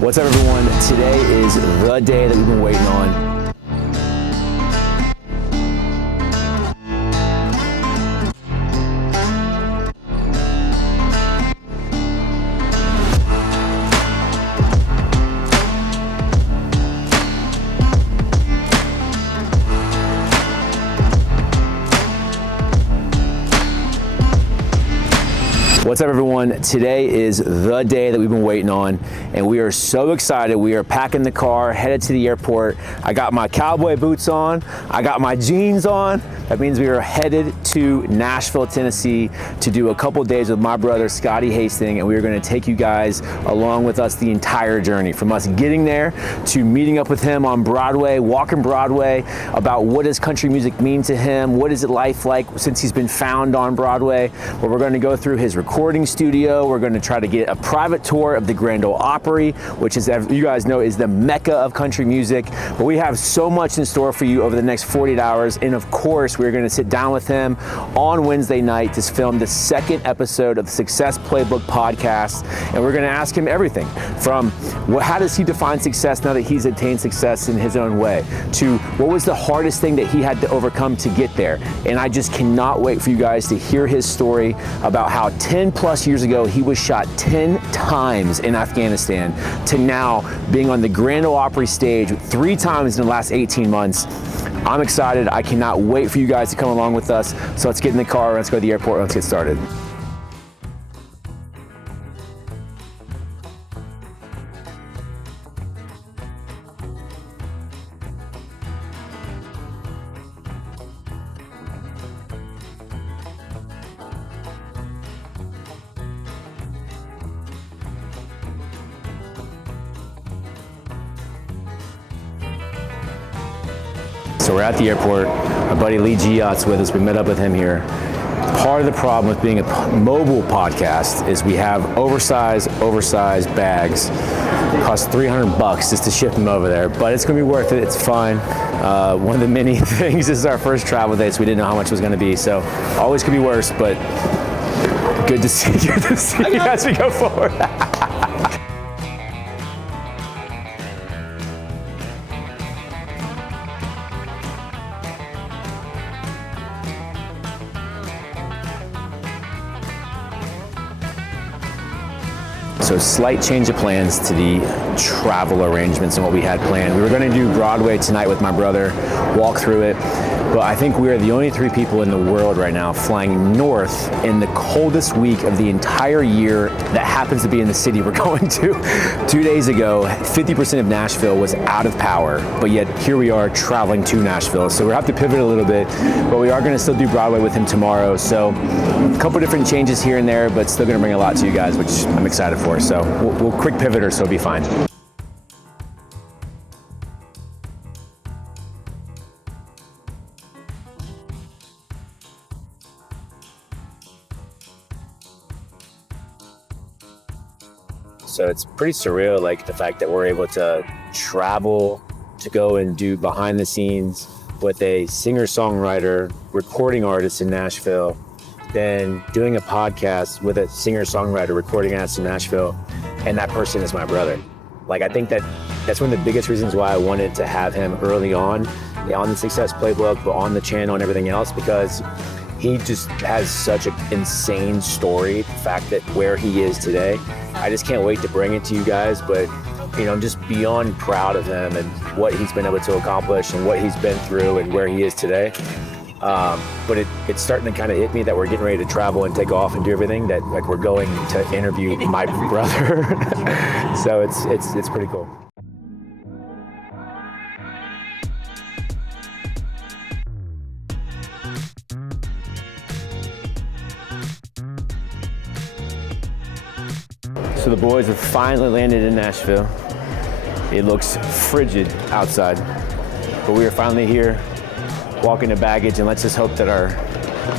What's up, everyone? Today is the day that we've been waiting on. What's up, everyone? Today is the day that we've been waiting on, and we are so excited. We are packing the car, headed to the airport. I got my cowboy boots on. I got my jeans on. That means we are headed to Nashville, Tennessee to do a couple days with my brother, Scotty Hasting, and we are going to take you guys along with us the entire journey, from us getting there to meeting up with him on Broadway, walking Broadway, about what does country music mean to him, what is it life like since he's been found on Broadway, where we're going to go through his recording studio. We're going to try to get a private tour of the Grand Ole Opry, which is, as you guys know, is the mecca of country music. But we have so much in store for you over the next 48 hours. And of course, we're going to sit down with him on Wednesday night to film the second episode of the Success Playbook podcast. And we're going to ask him everything from how does he define success now that he's attained success in his own way, to what was the hardest thing that he had to overcome to get there. And I just cannot wait for you guys to hear his story about how 10 plus years ago he was shot 10 times in Afghanistan to now being on the Grand Ole Opry stage 3 times in the last 18 months. I'm excited. I cannot wait for you guys to come along with us. So let's get in the car, let's go to the airport, let's get started. So we're at the airport. My buddy Lee Giot's with us. We met up with him here. Part of the problem with being a mobile podcast is we have oversized bags. It costs $300 just to ship them over there, but it's gonna be worth it. It's fine. One of the many things, this is our first travel day, so we didn't know how much it was gonna be. So always could be worse, but good to see you as we go forward. So slight change of plans to the travel arrangements and what we had planned. We were going to do Broadway tonight with my brother, walk through it, but I think we are the only 3 people in the world right now flying north in the coldest week of the entire year that happens to be in the city we're going to. 2 days ago, 50% of Nashville was out of power, but yet here we are traveling to Nashville. So we'll have to pivot a little bit, but we are going to still do Broadway with him tomorrow. So a couple different changes here and there, but still going to bring a lot to you guys, which I'm excited for. So we'll quick pivot or so it'll be fine. So it's pretty surreal, like the fact that we're able to travel to go and do behind the scenes with a singer-songwriter, recording artist in Nashville, then doing a podcast with a singer-songwriter, recording artist in Nashville, and that person is my brother. Like, I think that's one of the biggest reasons why I wanted to have him early on the Success Playbook, but on the channel and everything else, because he just has such an insane story, the fact that where he is today. I just can't wait to bring it to you guys, but I'm just beyond proud of him and what he's been able to accomplish and what he's been through and where he is today. But it's starting to kind of hit me that we're getting ready to travel and take off and do everything, that like we're going to interview my brother. So it's pretty cool. So the boys have finally landed in Nashville. It looks frigid outside, but we are finally here, walking the baggage, and let's just hope that our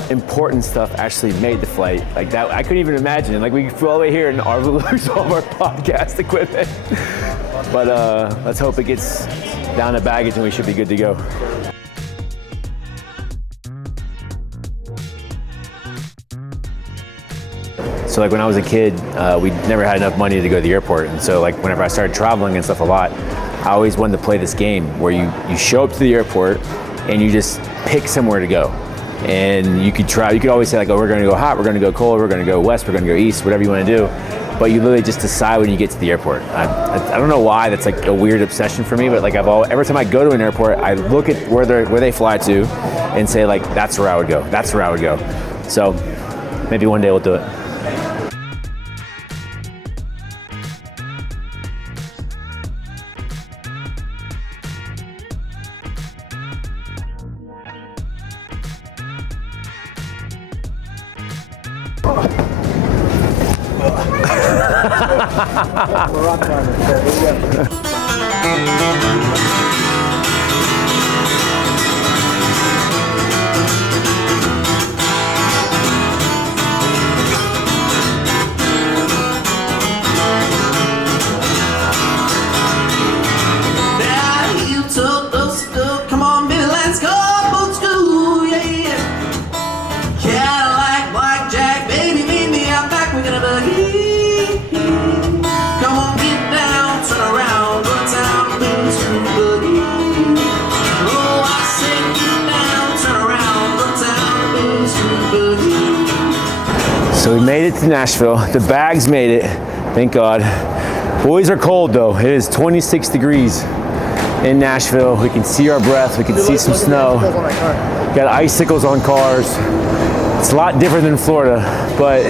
important stuff actually made the flight. Like that, I couldn't even imagine. Like we flew all the way here and lose all of our podcast equipment. But let's hope it gets down the baggage and we should be good to go. So like when I was a kid, we never had enough money to go to the airport. And so like whenever I started traveling and stuff a lot, I always wanted to play this game where you show up to the airport and you just pick somewhere to go. And you could always say like, oh, we're gonna go hot, we're gonna go cold, we're gonna go west, we're gonna go east, whatever you wanna do. But you literally just decide when you get to the airport. I don't know why that's like a weird obsession for me, but like every time I go to an airport, I look at where they fly to and say like, that's where I would go, that's where I would go. So maybe one day we'll do it. We're rock climbers. Here we go. So we made it to Nashville. The bags made it, thank God. Boys are cold though. It is 26 degrees in Nashville. We can see our breath, we can see some snow. Got icicles on cars. It's a lot different than Florida, but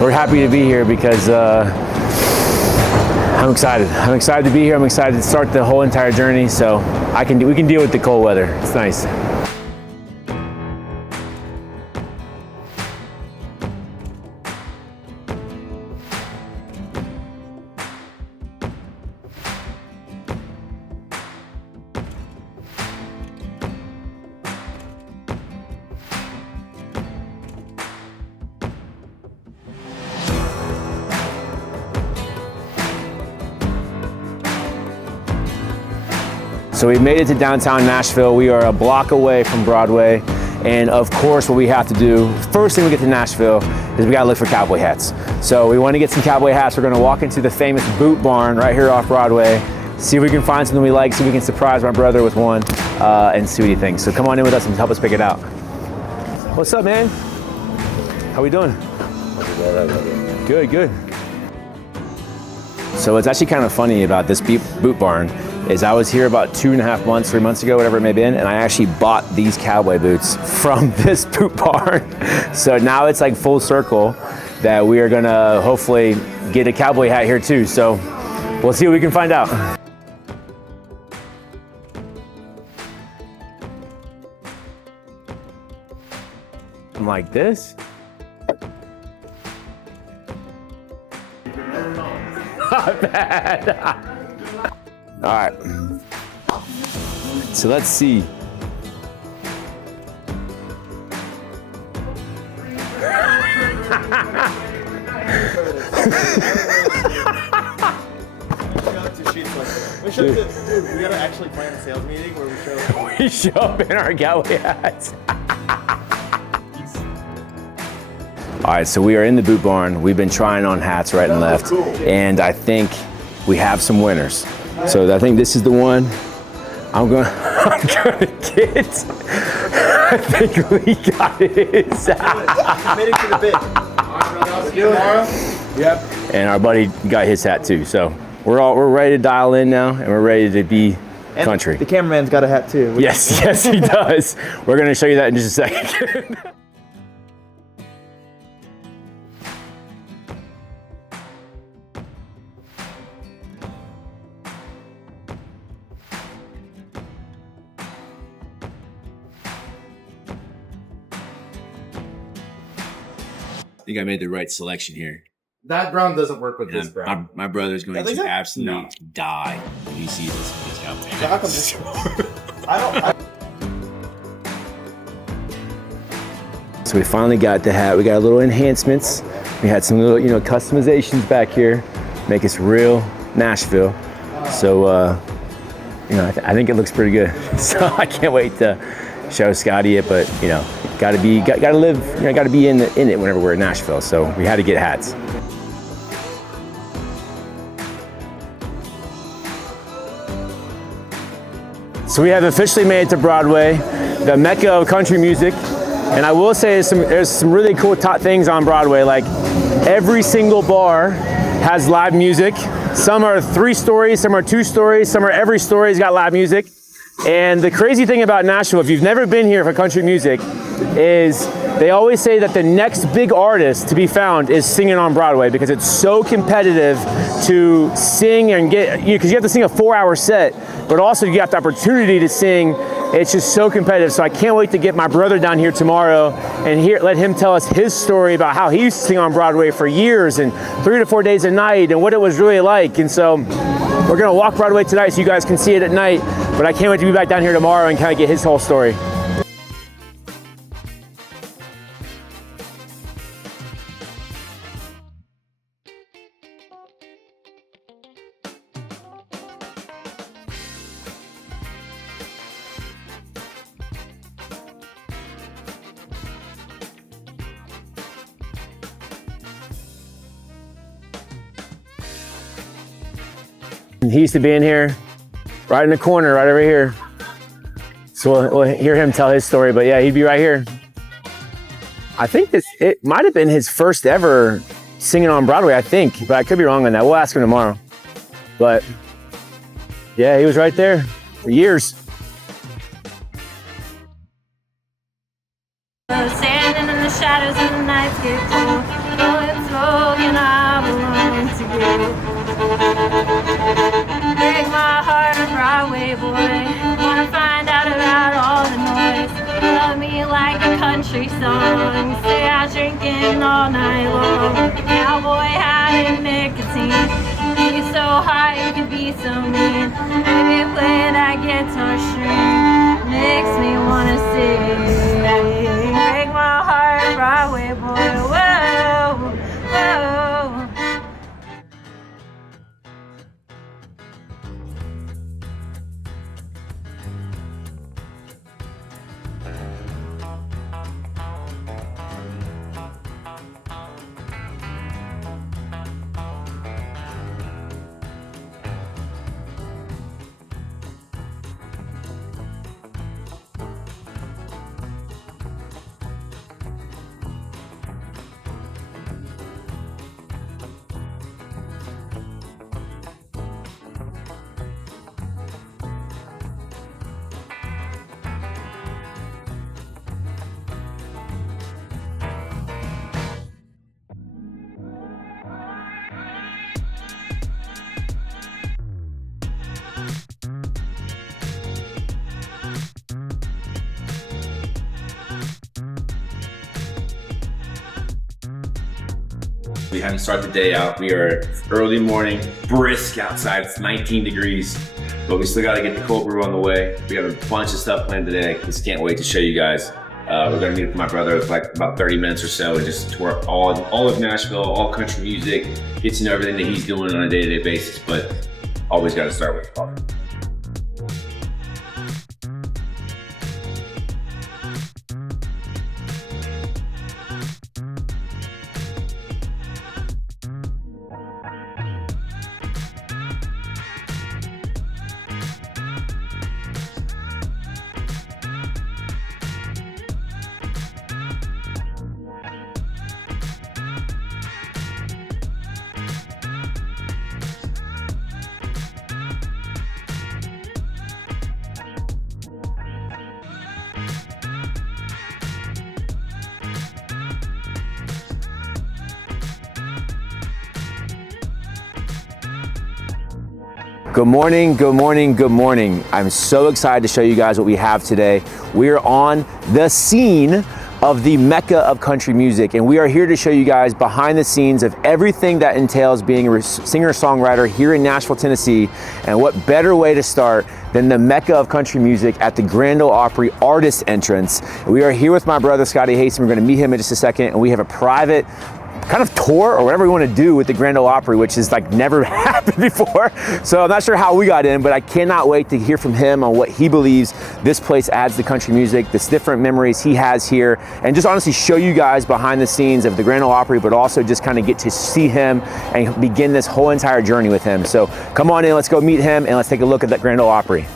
we're happy to be here because I'm excited. I'm excited to be here. I'm excited to start the whole entire journey. So we can deal with the cold weather. It's nice. So we made it to downtown Nashville. We are a block away from Broadway. And of course, what we have to do, first thing we get to Nashville is we gotta look for cowboy hats. So we wanna get some cowboy hats. We're gonna walk into the famous Boot Barn right here off Broadway, see if we can find something we like, see if we can surprise my brother with one, and see what he thinks. So come on in with us and help us pick it out. What's up, man? How we doing? Good, good. So what's actually kind of funny about this Boot Barn is I was here about 2.5 months, 3 months ago, whatever it may have been, and I actually bought these cowboy boots from this Boot Barn. So now it's like full circle that we are gonna hopefully get a cowboy hat here too. So we'll see what we can find out. I'm like this. Not bad. All right, so let's see. We gotta actually plan a sales meeting where we show up in our cowboy hats. All right, so we are in the Boot Barn. We've been trying on hats right and left, and I think we have some winners. So I think this is the one I'm gonna get. I think we got it. Made it to the bid. Yep. And our buddy got his hat too. So we're ready to dial in now, and we're ready to be country. The cameraman's got a hat too. Yes, yes, he does. We're gonna show you that in just a second. I think I made the right selection here. That brown doesn't work with this brown. My brother's going to absolutely die when he sees this cowboy. So we finally got the hat. We got a little enhancements. We had some little, customizations back here, make us real Nashville. So, I think it looks pretty good. So I can't wait to show Scotty it, but you know, gotta live, you know, gotta be in it whenever we're in Nashville. So we had to get hats. So we have officially made it to Broadway, the mecca of country music. And I will say there's some really cool things on Broadway. Like every single bar has live music. Some are 3 stories, some are 2 stories, some are every story's got live music. And the crazy thing about Nashville, if you've never been here for country music, is they always say that the next big artist to be found is singing on Broadway, because it's so competitive to sing and get, because you have to sing a 4-hour set, but also you got the opportunity to sing. It's just so competitive. So I can't wait to get my brother down here tomorrow and let him tell us his story about how he used to sing on Broadway for years and 3 to 4 days a night and what it was really like. And so we're gonna walk Broadway tonight so you guys can see it at night, but I can't wait to be back down here tomorrow and kind of get his whole story. He used to be in here, right in the corner, right over here. So we'll hear him tell his story, but yeah, he'd be right here. I think it might have been his first ever singing on Broadway, I think, but I could be wrong on that. We'll ask him tomorrow. But yeah, he was right there for years. Standing in the shadows and the nights get cold. Going slow, and I belong to you. Break my heart, Broadway boy. Wanna find out about all the noise. Love me like a country song. Stay out drinking all night long. Cowboy hat and nicotine. Be so high, you can be so mean. Maybe play that guitar string. Makes me wanna sing. Break my heart, Broadway boy. Whoa, whoa. We haven't started the day out. We are early morning, brisk outside. It's 19 degrees, but we still got to get the cold brew on the way. We have a bunch of stuff planned today. Just can't wait to show you guys. We're gonna meet with my brother for like about 30 minutes or so and just tour all of Nashville, all country music, get to know everything that he's doing on a day-to-day basis, but always got to start with coffee. Good morning, good morning, good morning. I'm so excited to show you guys what we have today. We are on the scene of the mecca of country music, and we are here to show you guys behind the scenes of everything that entails being a singer-songwriter here in Nashville, Tennessee. And what better way to start than the mecca of country music at the Grand Ole Opry artist entrance. We are here with my brother Scotty Hasting. We're going to meet him in just a second, and we have a private kind of tour or whatever we want to do with the Grand Ole Opry, which is like never happened before. So I'm not sure how we got in, but I cannot wait to hear from him on what he believes this place adds to country music, the different memories he has here, and just honestly show you guys behind the scenes of the Grand Ole Opry, but also just kind of get to see him and begin this whole entire journey with him. So come on in, let's go meet him, and let's take a look at that Grand Ole Opry.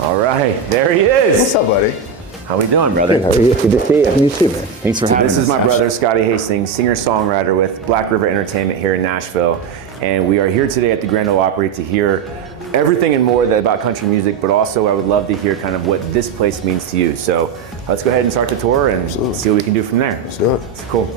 All right, there he is. What's up, buddy? How we doing, brother? Good, how are you? Good to see you. You too, man. Thanks for having us. This is my brother, Scotty Hasting, singer-songwriter with Black River Entertainment here in Nashville. And we are here today at the Grand Ole Opry to hear everything and more about country music, but also I would love to hear kind of what this place means to you. So let's go ahead and start the tour and see what we can do from there. Let's do it. It's cool.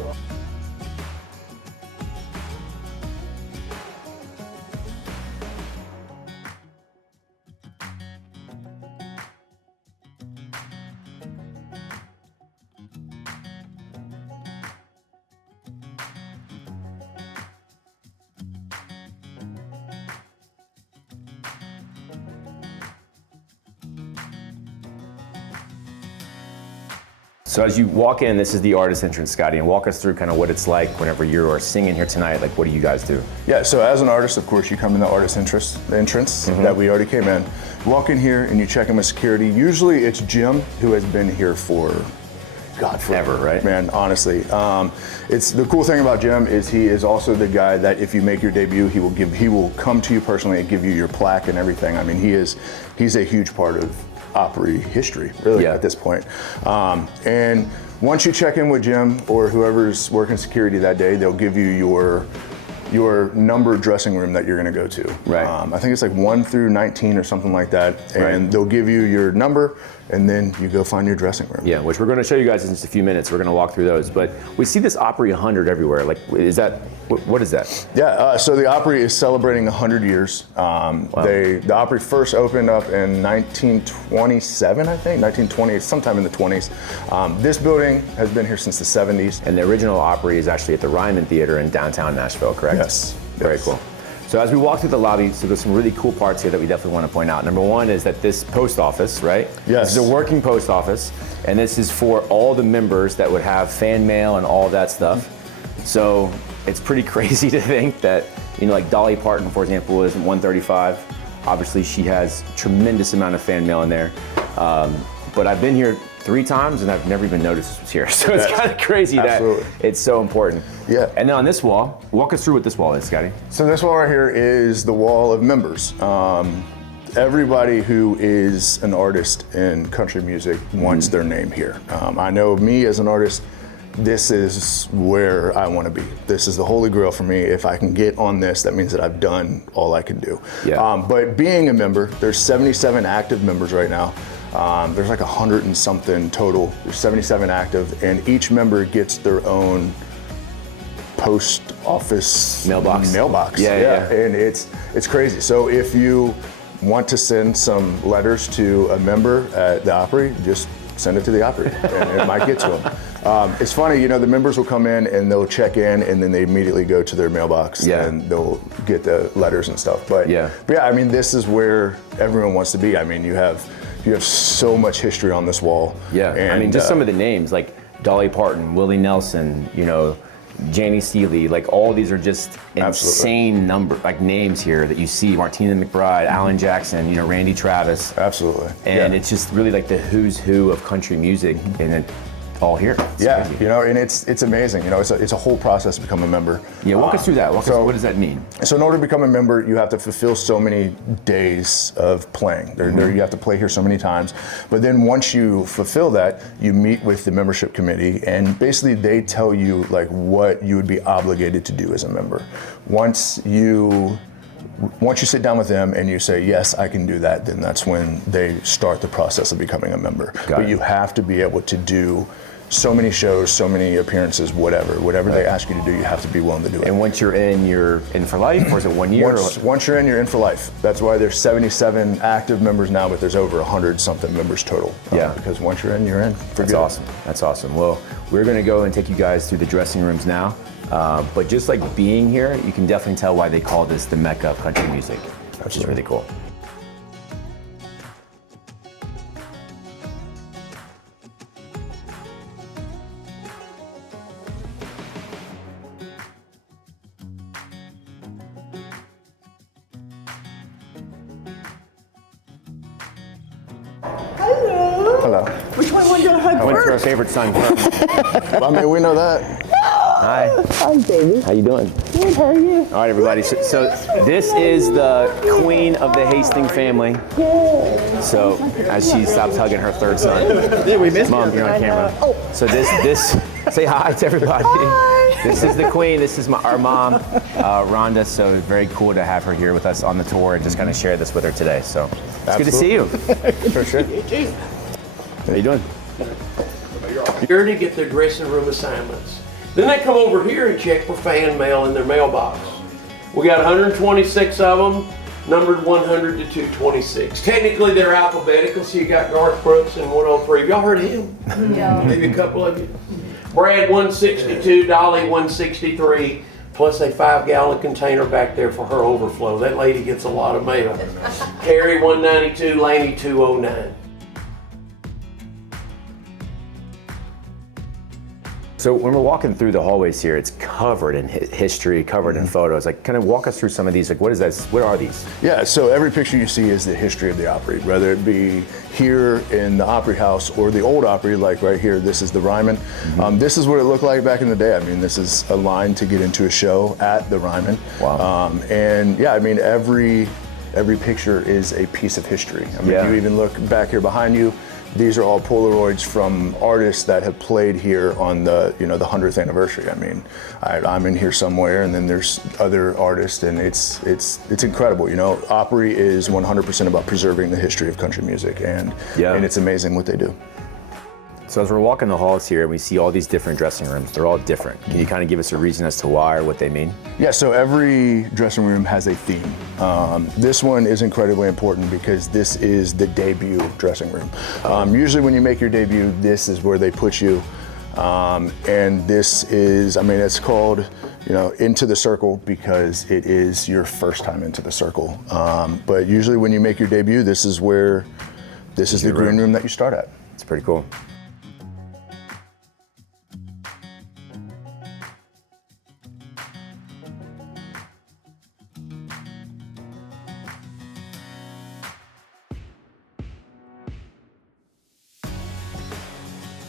So as you walk in, this is the artist entrance, Scotty, and walk us through kind of what it's like whenever you are singing here tonight. Like, what do you guys do? Yeah, so as an artist, of course, you come in the artist entrance that we already came in. Walk in here and you check in with security. Usually it's Jim, who has been here for, God, forever, right? Man, honestly. It's the cool thing about Jim is he is also the guy that if you make your debut, he will come to you personally and give you your plaque and everything. I mean, he's a huge part of Opry history, really, at this point. And once you check in with Jim or whoever's working security that day, they'll give you your numbered dressing room that you're gonna go to. Right. I think it's like 1 through 19 or something like that. And they'll give you your number and then you go find your dressing room. Yeah, which we're gonna show you guys in just a few minutes. We're gonna walk through those. But we see this Opry 100 everywhere. Like, is that, what is that? Yeah, so the Opry is celebrating 100 years. The Opry first opened up in 1927, I think, 1920, sometime in the 20s. This building has been here since the 70s. And the original Opry is actually at the Ryman Theater in downtown Nashville, correct? Yes. Very cool. So as we walk through the lobby, so there's some really cool parts here that we definitely want to point out. Number one is that this post office, right? Yes. This is a working post office, and this is for all the members that would have fan mail and all that stuff. So it's pretty crazy to think that, you know, like Dolly Parton, for example, is 135. Obviously, she has tremendous amount of fan mail in there. But I've been here 3 times and I've never even noticed this was here. So it's kind of crazy that it's so important. Yeah. And then on this wall, walk us through what this wall is, Scotty. So this wall right here is the wall of members. Everybody who is an artist in country music wants their name here. I know me as an artist, this is where I want to be. This is the holy grail for me. If I can get on this, that means that I've done all I can do. Yeah. But being a member, there's 77 active members right now. There's like 100 and something total. There's 77 active, and each member gets their own post office mailbox. Yeah. And it's crazy. So if you want to send some letters to a member at the Opry, just send it to the Opry, and it might get to them. It's funny, you know, the members will come in and they'll check in, and then they immediately go to their mailbox and they'll get the letters and stuff. But yeah, I mean, this is where everyone wants to be. I mean, you have so much history on this wall. Yeah, and, I mean, just some of the names like Dolly Parton, Willie Nelson, you know, Janie Seeley, like all these are just insane names here that you see. Martina McBride, Alan Jackson, you know, Randy Travis. Absolutely. And it's just really like the who's who of country music, and it all here. It's crazy. You know, and it's amazing. You know, it's a whole process to become a member. Yeah, walk us through that. What does that mean? So in order to become a member, you have to fulfill so many days of playing. You have to play here so many times. But then once you fulfill that, you meet with the membership committee, and basically they tell you like what you would be obligated to do as a member. Once you sit down with them and you say, yes, I can do that, then that's when they start the process of becoming a member. But you have to be able to do so many shows, so many appearances, whatever they ask you to do, you have to be willing to do it. And once you're in for life, or is it 1 year? Once you're in for life. That's why there's 77 active members now, but there's over 100 something members total. Because once you're in. That's awesome. That's awesome. Well, we're gonna go and take you guys through the dressing rooms now. But just like being here, you can definitely tell why they call this the Mecca of country music, which is really cool. Hello. Which one want to hug Went to our first? favorite son first. I mean, we know that. Hi. Hi, baby. How you doing? Good, how are you? All right, everybody. So this is the queen of the Hasting family. So as she stops hugging her third son. Yeah, we missed Mom, you're on camera. So this say hi to everybody. Hi. This is the queen. This is our mom, Rhonda. So very cool to have her here with us on the tour and just kind of share this with her today. So it's good to see you. For sure. How you doing? Here to get their dressing room assignments. Then they come over here and check for fan mail in their mailbox. We got 126 of them, numbered 100 to 226. Technically they're alphabetical, so you got Garth Brooks and 103. Have y'all heard of him? Yeah. Maybe a couple of you. Brad 162, Dolly 163, plus a 5-gallon container back there for her overflow. That lady gets a lot of mail. Carrie 192, Laney 209. So when we're walking through the hallways here, it's covered in history, covered in photos. Like, kind of walk us through some of these. Like, what is that? What are these? Yeah, so every picture you see is the history of the Opry, whether it be here in the Opry House or the old Opry, like right here, this is the Ryman. This is what it looked like back in the day. I mean, this is a line to get into a show at the Ryman. Wow. And yeah, I mean, every picture is a piece of history. I mean, Yeah. you even look back here behind you, these are all Polaroids from artists that have played here on the, the 100th anniversary. I mean, I'm in here somewhere, and then there's other artists, and it's incredible. Opry is 100% about preserving the history of country music, and it's amazing what they do. So as we're walking the halls here and we see all these different dressing rooms, they're all different. Can you kind of give us a reason as to why or what they mean? Yeah, so every dressing room has a theme. This one is incredibly important because this is the debut dressing room. Usually when you make your debut, this is where they put you. And this is, I mean, it's called, Into the Circle because it is your first time into the circle. But usually when you make your debut, this is the green room that you start at. It's pretty cool.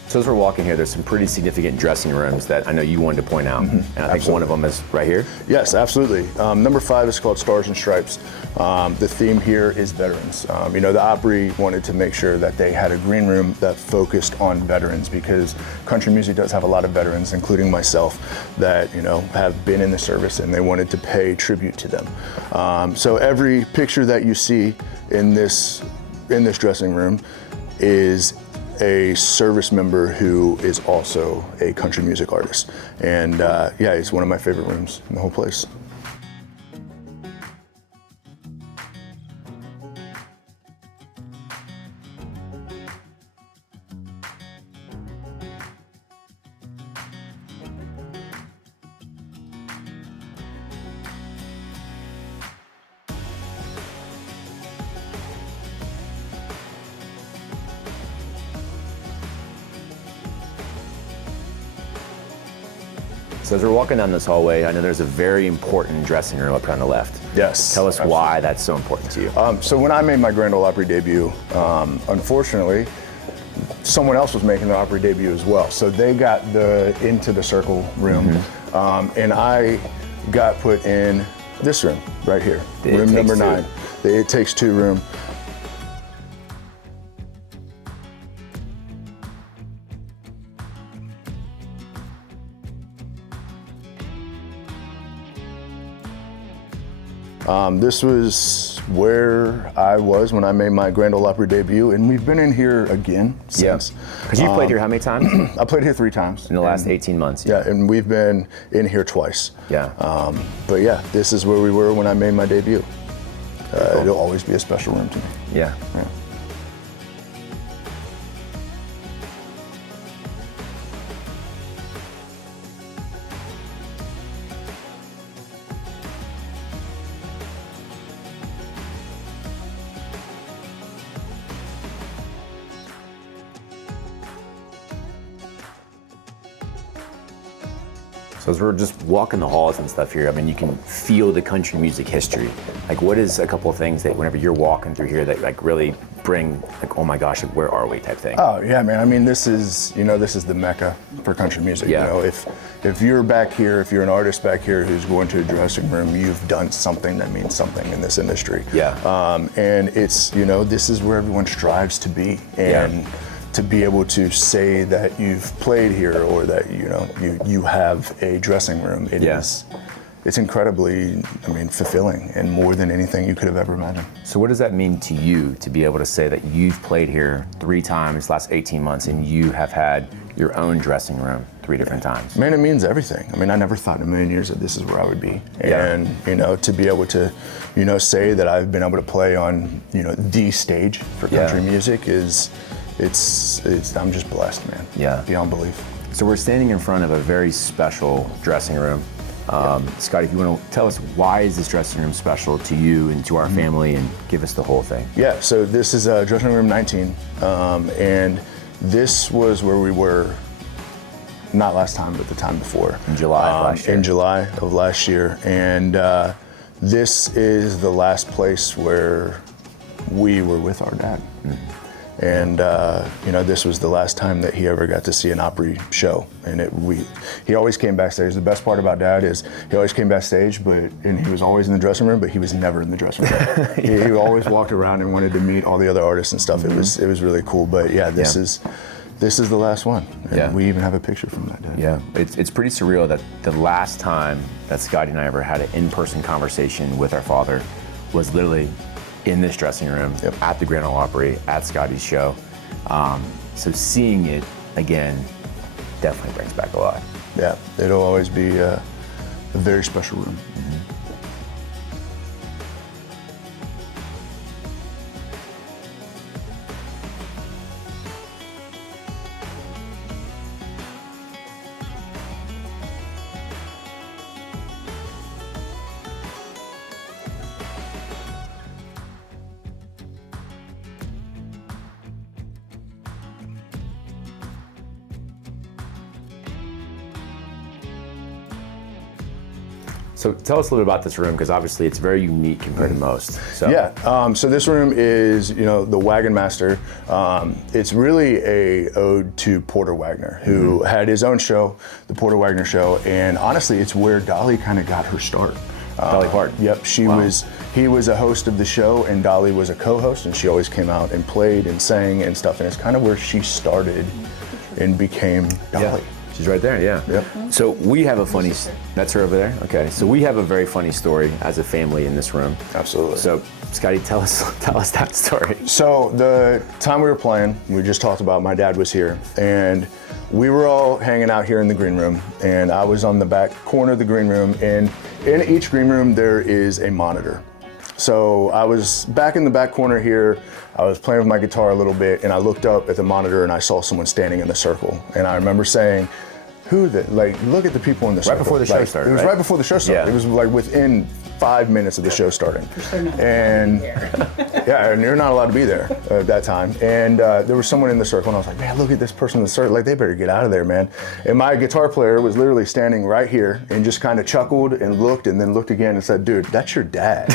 So as we're walking here, there's some pretty significant dressing rooms that I know you wanted to point out. And I think one of them is right here. Yes, absolutely. Number 5 is called Stars and Stripes. The theme here is veterans. The Opry wanted to make sure that they had a green room that focused on veterans because country music does have a lot of veterans, including myself, that have been in the service, and they wanted to pay tribute to them. So every picture that you see in this dressing room is a service member who is also a country music artist. And it's one of my favorite rooms in the whole place. So as we're walking down this hallway, I know there's a very important dressing room up here on the left. Yes. Tell us why that's so important to you. So when I made my Grand Ole Opry debut, unfortunately, someone else was making the Opry debut as well. So they got the Into the Circle room, and I got put in this room right here, room number 9, the It Takes Two room. This was where I was when I made my Grand Ole Opry debut, and we've been in here again since. Because you've played here how many times? I played here 3 times. In the last 18 months. Yeah, and we've been in here twice. Yeah. But yeah, this is where we were when I made my debut. It'll always be a special room to me. Yeah. So So as we're just walking the halls and stuff here, I mean, you can feel the country music history. Like, what is a couple of things that whenever you're walking through here that like really bring like, oh my gosh, like, where are we type thing? Oh yeah, man. I mean, this is the Mecca for country music. Yeah. You know, if you're back here, if you're an artist back here who's going to a dressing room, you've done something that means something in this industry. Yeah. And it's, you know, this is where everyone strives to be, and to be able to say that you've played here or that, you know, you have a dressing room, it's incredibly, I mean, fulfilling and more than anything you could have ever imagined. So what does that mean to you to be able to say that you've played here 3 times last 18 months and you have had your own dressing room 3 different times? Man, it means everything. I mean, I never thought in a million years that this is where I would be. And, you know, to be able to, you know, say that I've been able to play on, you know, the stage for country music I'm just blessed, man. Yeah. Beyond belief. So we're standing in front of a very special dressing room. Scotty, if you want to tell us why is this dressing room special to you and to our family, and give us the whole thing. Yeah, so this is dressing room 19, and this was where we were, not last time, but the time before. In July of last year. In July of last year, and this is the last place where we were with our dad. And you know, this was the last time that he ever got to see an Opry show. And he always came backstage. The best part about Dad is he always came backstage, and he was always in the dressing room, but he was never in the dressing room. He always walked around and wanted to meet all the other artists and stuff. It was really cool. But yeah, this is the last one. And we even have a picture from that day. Yeah, it's pretty surreal that the last time that Scotty and I ever had an in-person conversation with our father was literally in this dressing room at the Grand Ole Opry at Scotty's show. So seeing it again definitely brings back a lot. Yeah, it'll always be a very special room. So tell us a little bit about this room, because obviously it's very unique compared to most. So. Yeah, so this room is, you know, the Wagon Master. It's really a ode to Porter Wagoner, who had his own show, the Porter Wagoner Show, and honestly, it's where Dolly kind of got her start. Dolly Parton. Yep, he was a host of the show, and Dolly was a co-host, and she always came out and played and sang and stuff, and it's kind of where she started and became Dolly. Yeah. She's right there, yeah. Yep. So we have a funny, that's her over there? Okay, so we have a very funny story as a family in this room. Absolutely. So Scotty, tell us that story. So the time we were playing, we just talked about, my dad was here, and we were all hanging out here in the green room, and I was on the back corner of the green room, and in each green room there is a monitor. So I was back in the back corner here, I was playing with my guitar a little bit, and I looked up at the monitor and I saw someone standing in the circle, and I remember saying, look at the people in the circle. Right before the show started, It was right before the show started. Yeah. It was like within 5 minutes of the show starting. And and you're not allowed to be there at that time. And there was someone in the circle, and I was like, man, look at this person in the circle. Like, they better get out of there, man. And my guitar player was literally standing right here and just kind of chuckled and then looked again and said, dude, that's your dad.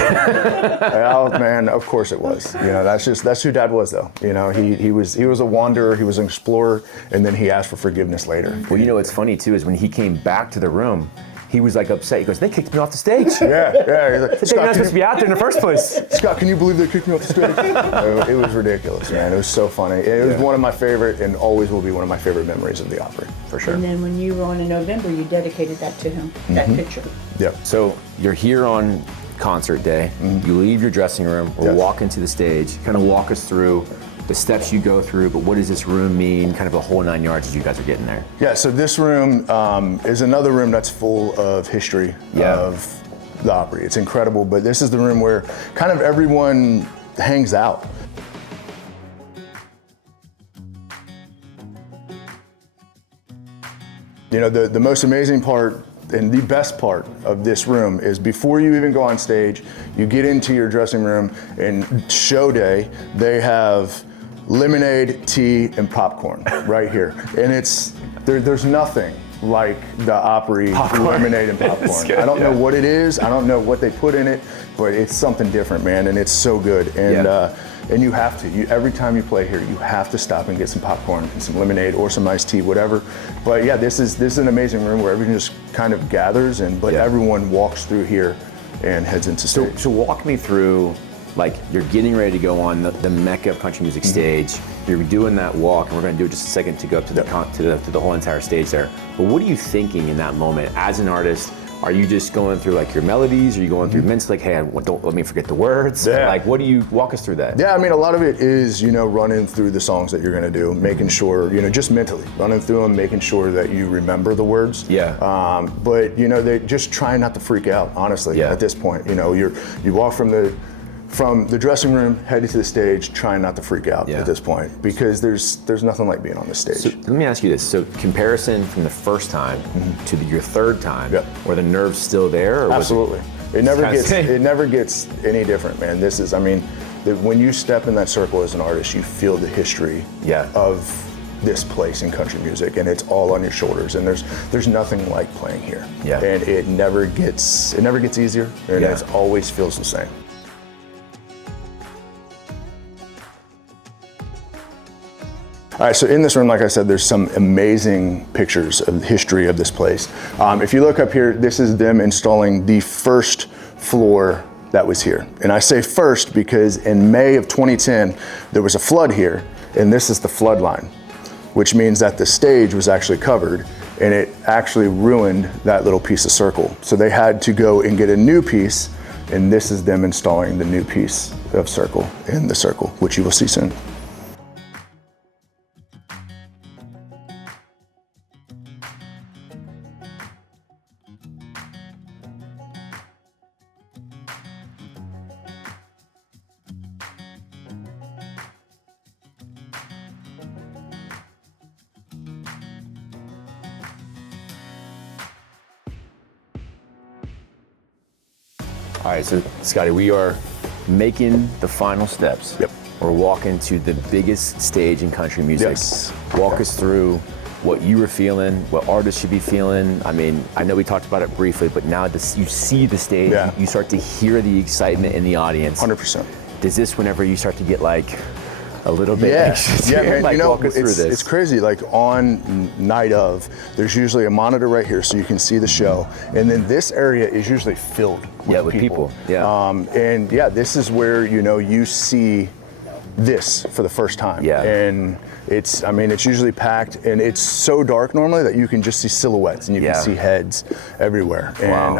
Man, of course it was. You know, that's who Dad was, though. You know, he was a wanderer, he was an explorer, and then he asked for forgiveness later. Well, you know what's funny too is when he came back to the room, he was like upset. He goes, they kicked me off the stage. Yeah. He's like, They're not supposed to be out there in the first place. Scott, can you believe they kicked me off the stage? It was ridiculous, man. It was so funny. It was one of my favorite, and always will be one of my favorite memories of the Opry, for sure. And then when you were on in November, you dedicated that to him, that picture. Yep. So you're here on concert day. You leave your dressing room or walk into the stage. Kind of walk us through the steps you go through, but what does this room mean? Kind of the whole 9 yards as you guys are getting there. Yeah, so this room is another room that's full of history of the Opry. It's incredible, but this is the room where kind of everyone hangs out. You know, the most amazing part and the best part of this room is before you even go on stage, you get into your dressing room, and show day, they have lemonade, tea, and popcorn right here. And there's nothing like the Opry lemonade and popcorn. I don't know what it is. I don't know what they put in it, but it's something different, man, and it's so good. And you have to. Every time you play here, you have to stop and get some popcorn and some lemonade or some iced tea, whatever. But yeah, this is an amazing room where everything just kind of gathers, but everyone walks through here and heads into stage. So walk me through, like, you're getting ready to go on the Mecca of country music stage. You're doing that walk, and we're going to do it just a second to go up to the whole entire stage there. But what are you thinking in that moment as an artist? Are you just going through like your melodies? Are you going through mentally, like, hey, don't let me forget the words? Yeah. Like, what do you walk us through that? Yeah, I mean, a lot of it is, running through the songs that you're going to do, making sure, just mentally running through them, making sure that you remember the words. Yeah. But they just try not to freak out, honestly. At this point, you walk from the dressing room, headed to the stage, trying not to freak out at this point, because there's nothing like being on the stage. So let me ask you this: so comparison from the first time to your third time, were the nerves still there? Or Absolutely. It never gets any different, man. This is, when you step in that circle as an artist, you feel the history of this place in country music, and it's all on your shoulders, and there's nothing like playing here. And it never gets easier, and it always feels the same. All right, so in this room, like I said, there's some amazing pictures of the history of this place. If you look up here, this is them installing the first floor that was here. And I say first because in May of 2010, there was a flood here, and this is the flood line, which means that the stage was actually covered, and it actually ruined that little piece of circle. So they had to go and get a new piece, and this is them installing the new piece of circle in the circle, which you will see soon. All right, so Scotty, we are making the final steps. Yep. We're walking to the biggest stage in country music. Yes. Walk us through what you were feeling, what artists should be feeling. I mean, I know we talked about it briefly, but now you see the stage, you start to hear the excitement in the audience. 100%. Does this, whenever you start to get like a little bit anxious? Yeah, man. Like, walk us through this. It's crazy. Like on night of, there's usually a monitor right here so you can see the show, and then this area is usually filled with people. Yeah. And this is where you see this for the first time. Yeah. And it's usually packed, and it's so dark normally that you can just see silhouettes and you can see heads everywhere. And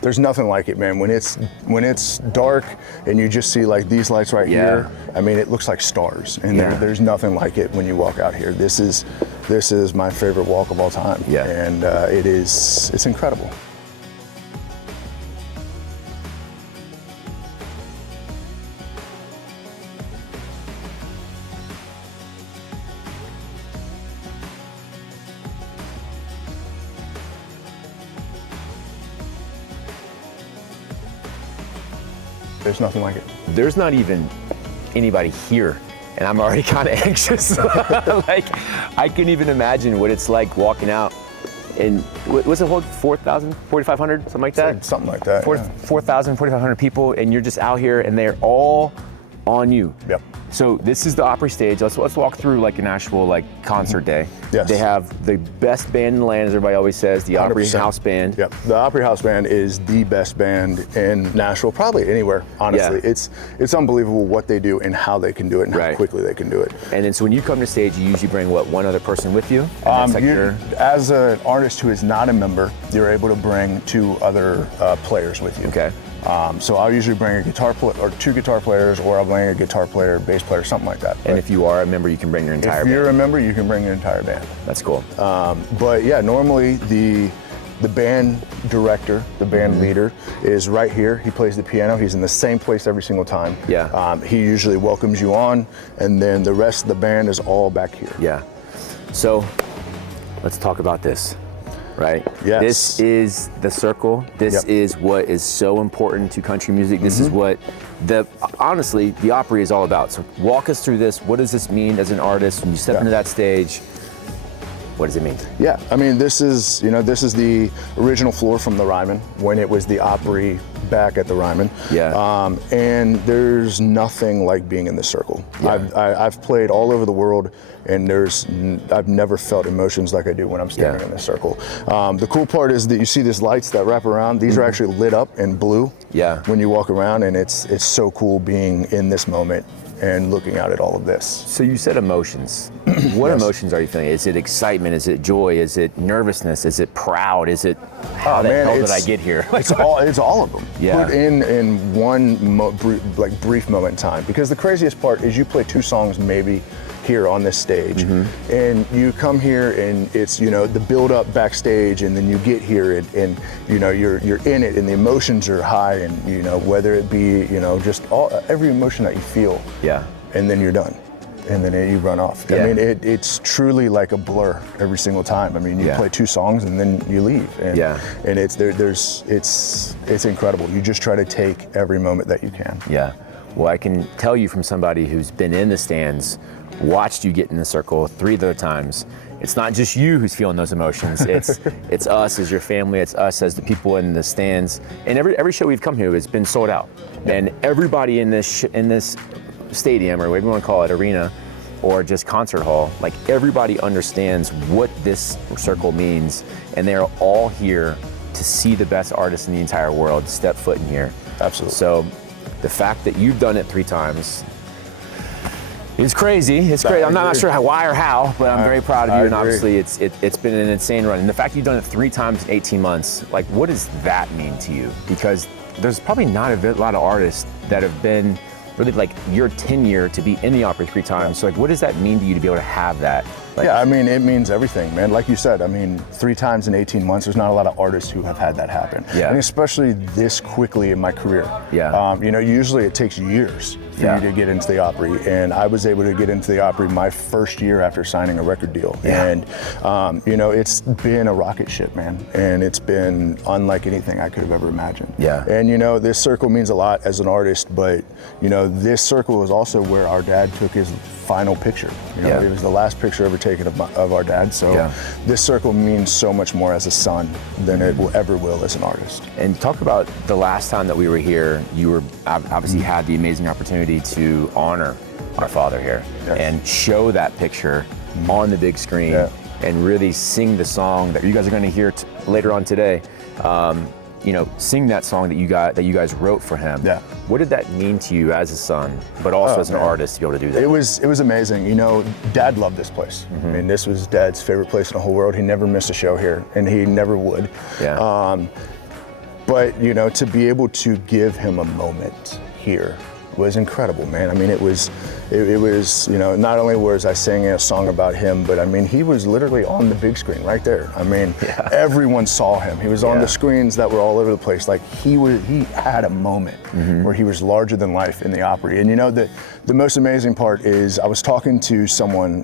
there's nothing like it, man. When it's dark and you just see like these lights right here, it looks like stars. And there's nothing like it when you walk out here. This is my favorite walk of all time. Yeah. And it's incredible. There's nothing like it. There's not even anybody here, and I'm already kind of anxious. Like, I can even imagine what it's like walking out. And what's it hold? 4,000, 4,500, something like that? Something like that. 4,000, 4,500 people, and you're just out here, and they're all on you. Yep. So this is the Opry stage. Let's walk through like a Nashville concert day. Yes. They have the best band in the land, as everybody always says, the Opry 100%. House Band. Yep. The Opry House Band is the best band in Nashville, probably anywhere, honestly. Yeah. It's unbelievable what they do and how they can do it and how quickly they can do it. And then so when you come to stage, you usually bring one other person with you? As an artist who is not a member, you're able to bring 2 other players with you. Okay. So I'll usually bring a guitar or 2 guitar players, or I'll bring a guitar player, bass player, something like that. And if you are a member, you can bring your entire band. If you're a member, you can bring your entire band. That's cool. But yeah, normally the band director, the band leader, is right here. He plays the piano. He's in the same place every single time. Yeah. He usually welcomes you on, and then the rest of the band is all back here. Yeah. So let's talk about this. Right? Yes. This is the circle. This is what is so important to country music. This is what honestly, the Opry is all about. So walk us through this. What does this mean as an artist when you step into that stage? What does it mean? Yeah, I mean, this is the original floor from the Ryman when it was the Opry back at the Ryman. Yeah. And there's nothing like being in this circle. Yeah. I've played all over the world, and I've never felt emotions like I do when I'm standing in this circle. The cool part is that you see these lights that wrap around. These are actually lit up in blue when you walk around, and it's so cool being in this moment and looking out at all of this. So you said emotions. What emotions are you feeling? Is it excitement? Is it joy? Is it nervousness? Is it proud? Is it how the hell did I get here? It's all of them. Yeah. Put in one brief moment in time. Because the craziest part is you play 2 songs maybe here on this stage, and you come here and it's the build up backstage, and then you get here and you're in it, and the emotions are high, and whether it be just every emotion that you feel, and then you're done, and then you run off. I mean, it's truly like a blur every single time. I mean, you play 2 songs and then you leave, and it's incredible. You just try to take every moment that you can. Yeah. Well, I can tell you from somebody who's been in the stands, watched you get in the circle 3 other times, it's not just you who's feeling those emotions. It's us as your family. It's us as the people in the stands. And every show we've come here has been sold out. And everybody in this stadium, or whatever you want to call it, arena, or just concert hall, like everybody understands what this circle means, and they are all here to see the best artists in the entire world step foot in here. Absolutely. So the fact that you've done it 3 times, it's crazy. It's crazy. I'm not sure why or how, but I'm very proud of you. And obviously, it's been an insane run. And the fact you've done it 3 times in 18 months, like, what does that mean to you? Because there's probably not a lot of artists that have been really like your tenure to be in the Opry 3 times. So like, what does that mean to you to be able to have that? Like, yeah, I mean, it means everything, man. Like you said, I mean, 3 times in 18 months, there's not a lot of artists who have had that happen. Yeah. And especially this quickly in my career. Yeah. Usually it takes years for you to get into the Opry. And I was able to get into the Opry my first year after signing a record deal. Yeah. And, it's been a rocket ship, man. And it's been unlike anything I could have ever imagined. Yeah. And, this circle means a lot as an artist, but, this circle is also where our dad took his final picture. It was the last picture ever taken of our dad. So this circle means so much more as a son than it ever will as an artist. And talk about the last time that we were here. You were obviously had the amazing opportunity to honor our father here and show that picture on the big screen and really sing the song that you guys are going to hear later on today. Sing that song that you guys wrote for him. Yeah. What did that mean to you as a son, but also as an artist to be able to do that? It was amazing. Dad loved this place. I mean, this was Dad's favorite place in the whole world. He never missed a show here, and he never would. Yeah. But to be able to give him a moment here was incredible, man. I mean, it was not only was I singing a song about him, but I mean, he was literally on the big screen right there. I mean, everyone saw him. He was on the screens that were all over the place. Like he had a moment where he was larger than life in the Opry. And the most amazing part is I was talking to someone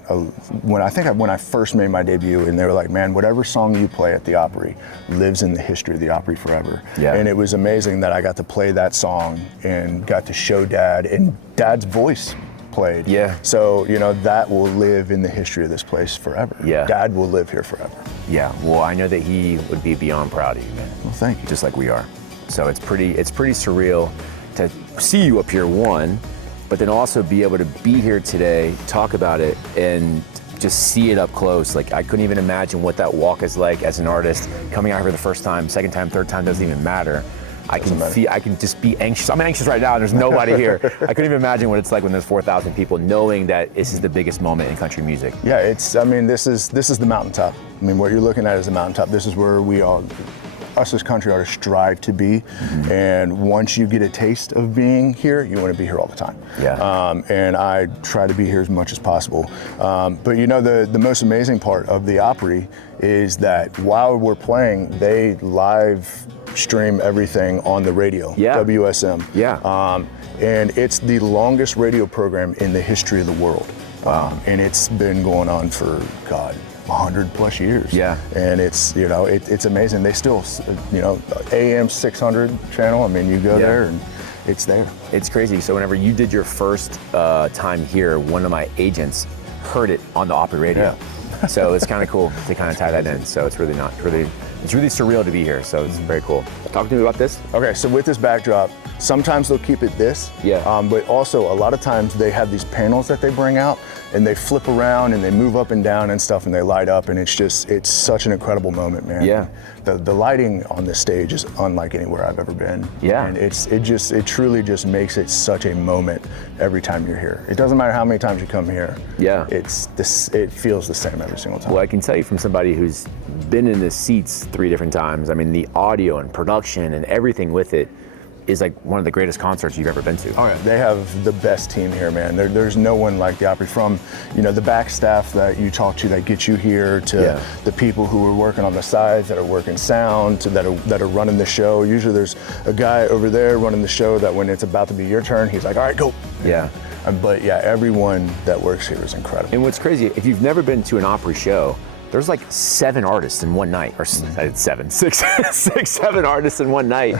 when I first made my debut, and they were like, man, whatever song you play at the Opry lives in the history of the Opry forever. Yeah. And it was amazing that I got to play that song and got to show Dad, and Dad's voice played. Yeah. So, that will live in the history of this place forever. Yeah. Dad will live here forever. Yeah. Well, I know that he would be beyond proud of you, man. Well, thank you. Just like we are. So it's pretty surreal to see you up here, one, but then also be able to be here today, talk about it, and just see it up close. Like, I couldn't even imagine what that walk is like as an artist, coming out here for the first time, second time, third time, doesn't even matter. I can just be anxious. I'm anxious right now, and there's nobody here. I couldn't even imagine what it's like when there's 4,000 people, knowing that this is the biggest moment in country music. Yeah, this is the mountaintop. I mean, what you're looking at is the mountaintop. This is where we all, us as country artists, strive to be. And once you get a taste of being here, you want to be here all the time. Yeah. And I try to be here as much as possible. But the most amazing part of the Opry is that while we're playing, they live stream everything on the radio, WSM. Yeah. And it's the longest radio program in the history of the world. Wow. And it's been going on for, 100 plus years. Yeah. And it's amazing. They still, AM 600 channel, I mean, you go there and it's there. It's crazy. So whenever you did your first time here, one of my agents heard it on the Opry radio. So it's kind of cool to kind of tie that in. So it's really surreal to be here. So it's very cool. Talk to me about this. Okay, so with this backdrop, sometimes they'll keep it this. Yeah. But also a lot of times they have these panels that they bring out and they flip around and they move up and down and stuff and they light up and it's such an incredible moment, man. Yeah. The lighting on this stage is unlike anywhere I've ever been. Yeah. And it truly just makes it such a moment every time you're here. It doesn't matter how many times you come here. Yeah. It feels the same every single time. Well, I can tell you from somebody who's been in the seats 3 different times, I mean, the audio and production and everything with it is like one of the greatest concerts you've ever been to. Oh yeah, they have the best team here, man. There's no one like the Opry, from the back staff that you talk to that get you here to the people who are working on the sides, that are working sound, to that are running the show. Usually there's a guy over there running the show that when it's about to be your turn, he's like, all right, go. Yeah. But yeah, everyone that works here is incredible. And what's crazy, if you've never been to an Opry show, there's like 7 artists in one night, or I did 7, 6, 7 artists in one night.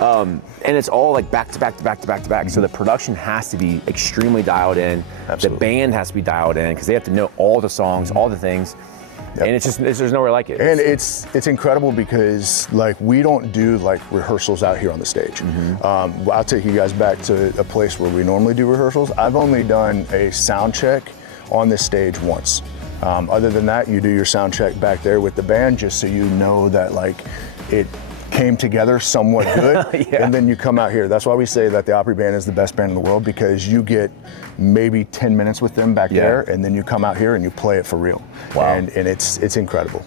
And it's all like back to back to back to back to back. So the production has to be extremely dialed in. Absolutely. The band has to be dialed in because they have to know all the songs, all the things. Yep. And there's nowhere like it. And it's incredible because like we don't do like rehearsals out here on the stage. I'll take you guys back to a place where we normally do rehearsals. I've only done a sound check on this stage once. Other than that, you do your sound check back there with the band just so you know that like it came together somewhat good. Yeah. And then you come out here. That's why we say that the Opry band is the best band in the world, because you get maybe 10 minutes with them back there, and then you come out here and you play it for real. Wow. And it's incredible.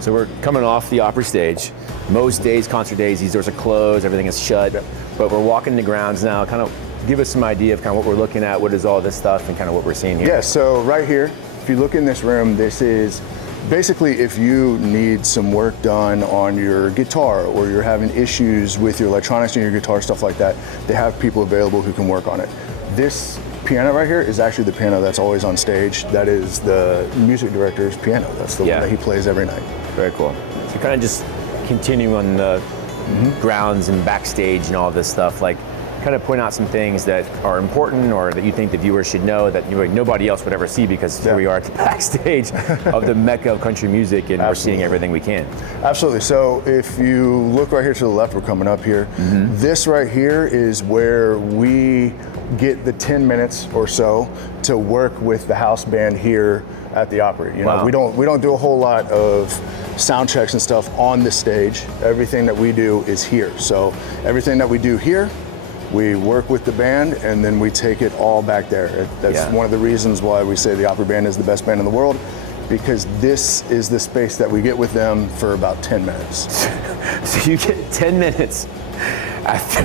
So we're coming off the Opry stage. Most days, concert days, these doors are closed, everything is shut. But we're walking the grounds now. Kind of give us some idea of kind of what we're looking at, what is all this stuff, and kind of what we're seeing here. Yeah, so right here, if you look in this room, this is basically if you need some work done on your guitar or you're having issues with your electronics and your guitar, stuff like that, they have people available who can work on it. This piano right here is actually the piano that's always on stage. That is the music director's piano. That's the one that he plays every night. Very cool. So kind of just continue on the grounds and backstage and all this stuff, like kind of point out some things that are important or that you think the viewers should know that nobody else would ever see, because here we are at the backstage of the mecca of country music, and we're seeing everything we can. Absolutely. So if you look right here to the left, we're coming up here. This right here is where we get the 10 minutes or so to work with the house band here at the Opry. You know, we don't do a whole lot of sound checks and stuff on the stage. Everything that we do is here. So everything that we do here, we work with the band, and then we take it all back there. That's one of the reasons why we say the Opry band is the best band in the world, because this is the space that we get with them for about 10 minutes. So you get 10 minutes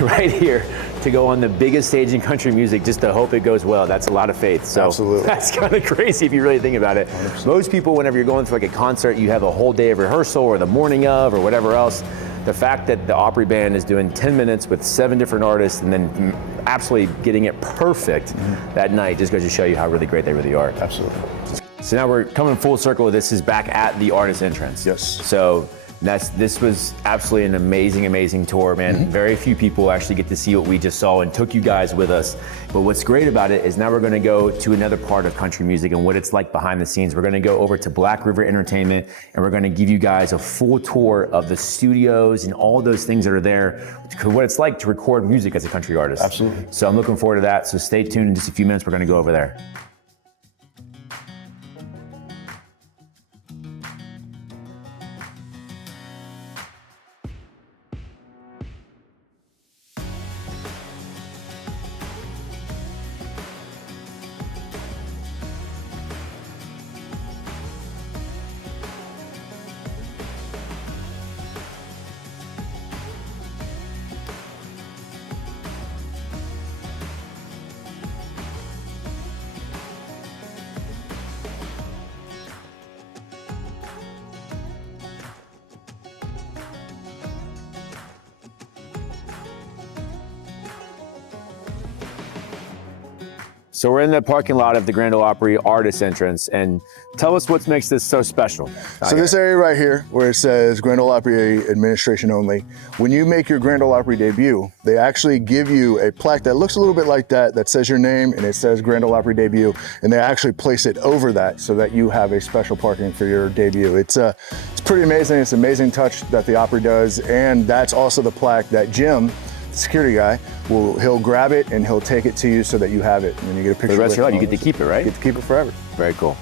right here to go on the biggest stage in country music just to hope it goes well. That's a lot of faith. So absolutely. That's kind of crazy if you really think about it. 100%. Most people, whenever you're going to like a concert, you have a whole day of rehearsal or the morning of or whatever else. The fact that the Opry band is doing 10 minutes with 7 different artists and then absolutely getting it perfect that night just goes to show you how really great they really are. Absolutely. So now we're coming full circle. This is back at the artist entrance. Yes. So This was absolutely an amazing tour, man. Very few people actually get to see what we just saw and took you guys with us. But what's great about it is now we're gonna go to another part of country music and what it's like behind the scenes. We're gonna go over to Black River Entertainment and we're gonna give you guys a full tour of the studios and all those things that are there, what it's like to record music as a country artist. Absolutely. So I'm looking forward to that. So stay tuned, in just a few minutes, we're gonna go over there. So we're in the parking lot of the Grand Ole Opry Artist Entrance, and tell us what makes this so special. So this area right here, where it says Grand Ole Opry Administration Only, when you make your Grand Ole Opry debut, they actually give you a plaque that looks a little bit like that says your name and it says Grand Ole Opry Debut, and they actually place it over that so that you have a special parking for your debut. It's pretty amazing. It's an amazing touch that the Opry does, and that's also the plaque that Jim, security guy, he'll grab it and he'll take it to you so that you have it and you get a picture. For the rest of your life, you it. get to keep it, right? You get to keep it forever. Very cool.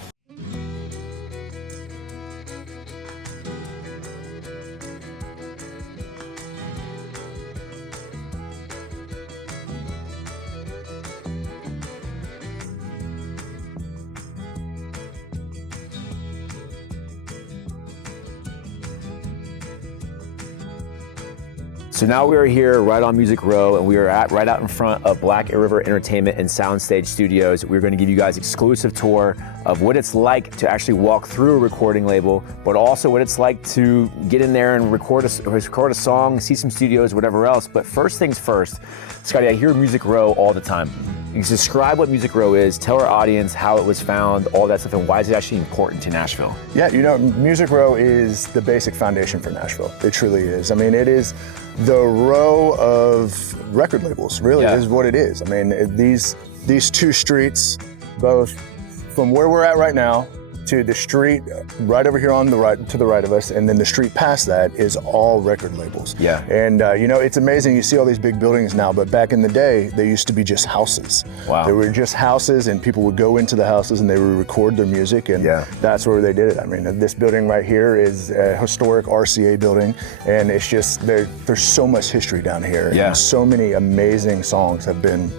So now we are here right on Music Row, and we are right out in front of Black River Entertainment and Soundstage Studios. We're going to give you guys exclusive tour of what it's like to actually walk through a recording label, but also what it's like to get in there and record a song, see some studios, whatever else. But first things first, Scotty, I hear Music Row all the time. You can describe what Music Row is, tell our audience how it was found, all that stuff, and why is it actually important to Nashville? Yeah, you know, Music Row is the basic foundation for Nashville. It truly is. I mean, it is the row of record labels, really, is what it is. I mean, these two streets, both from where we're at right now to the street right over here on the right, to the right of us, and then the street past that is all record labels. Yeah. And you know, it's amazing, you see all these big buildings now, but back in the day, they used to be just houses. Wow. They were just houses, and people would go into the houses and they would record their music, and that's where they did it. I mean, this building right here is a historic RCA building, and it's just, there's so much history down here. Yeah. And so many amazing songs have been,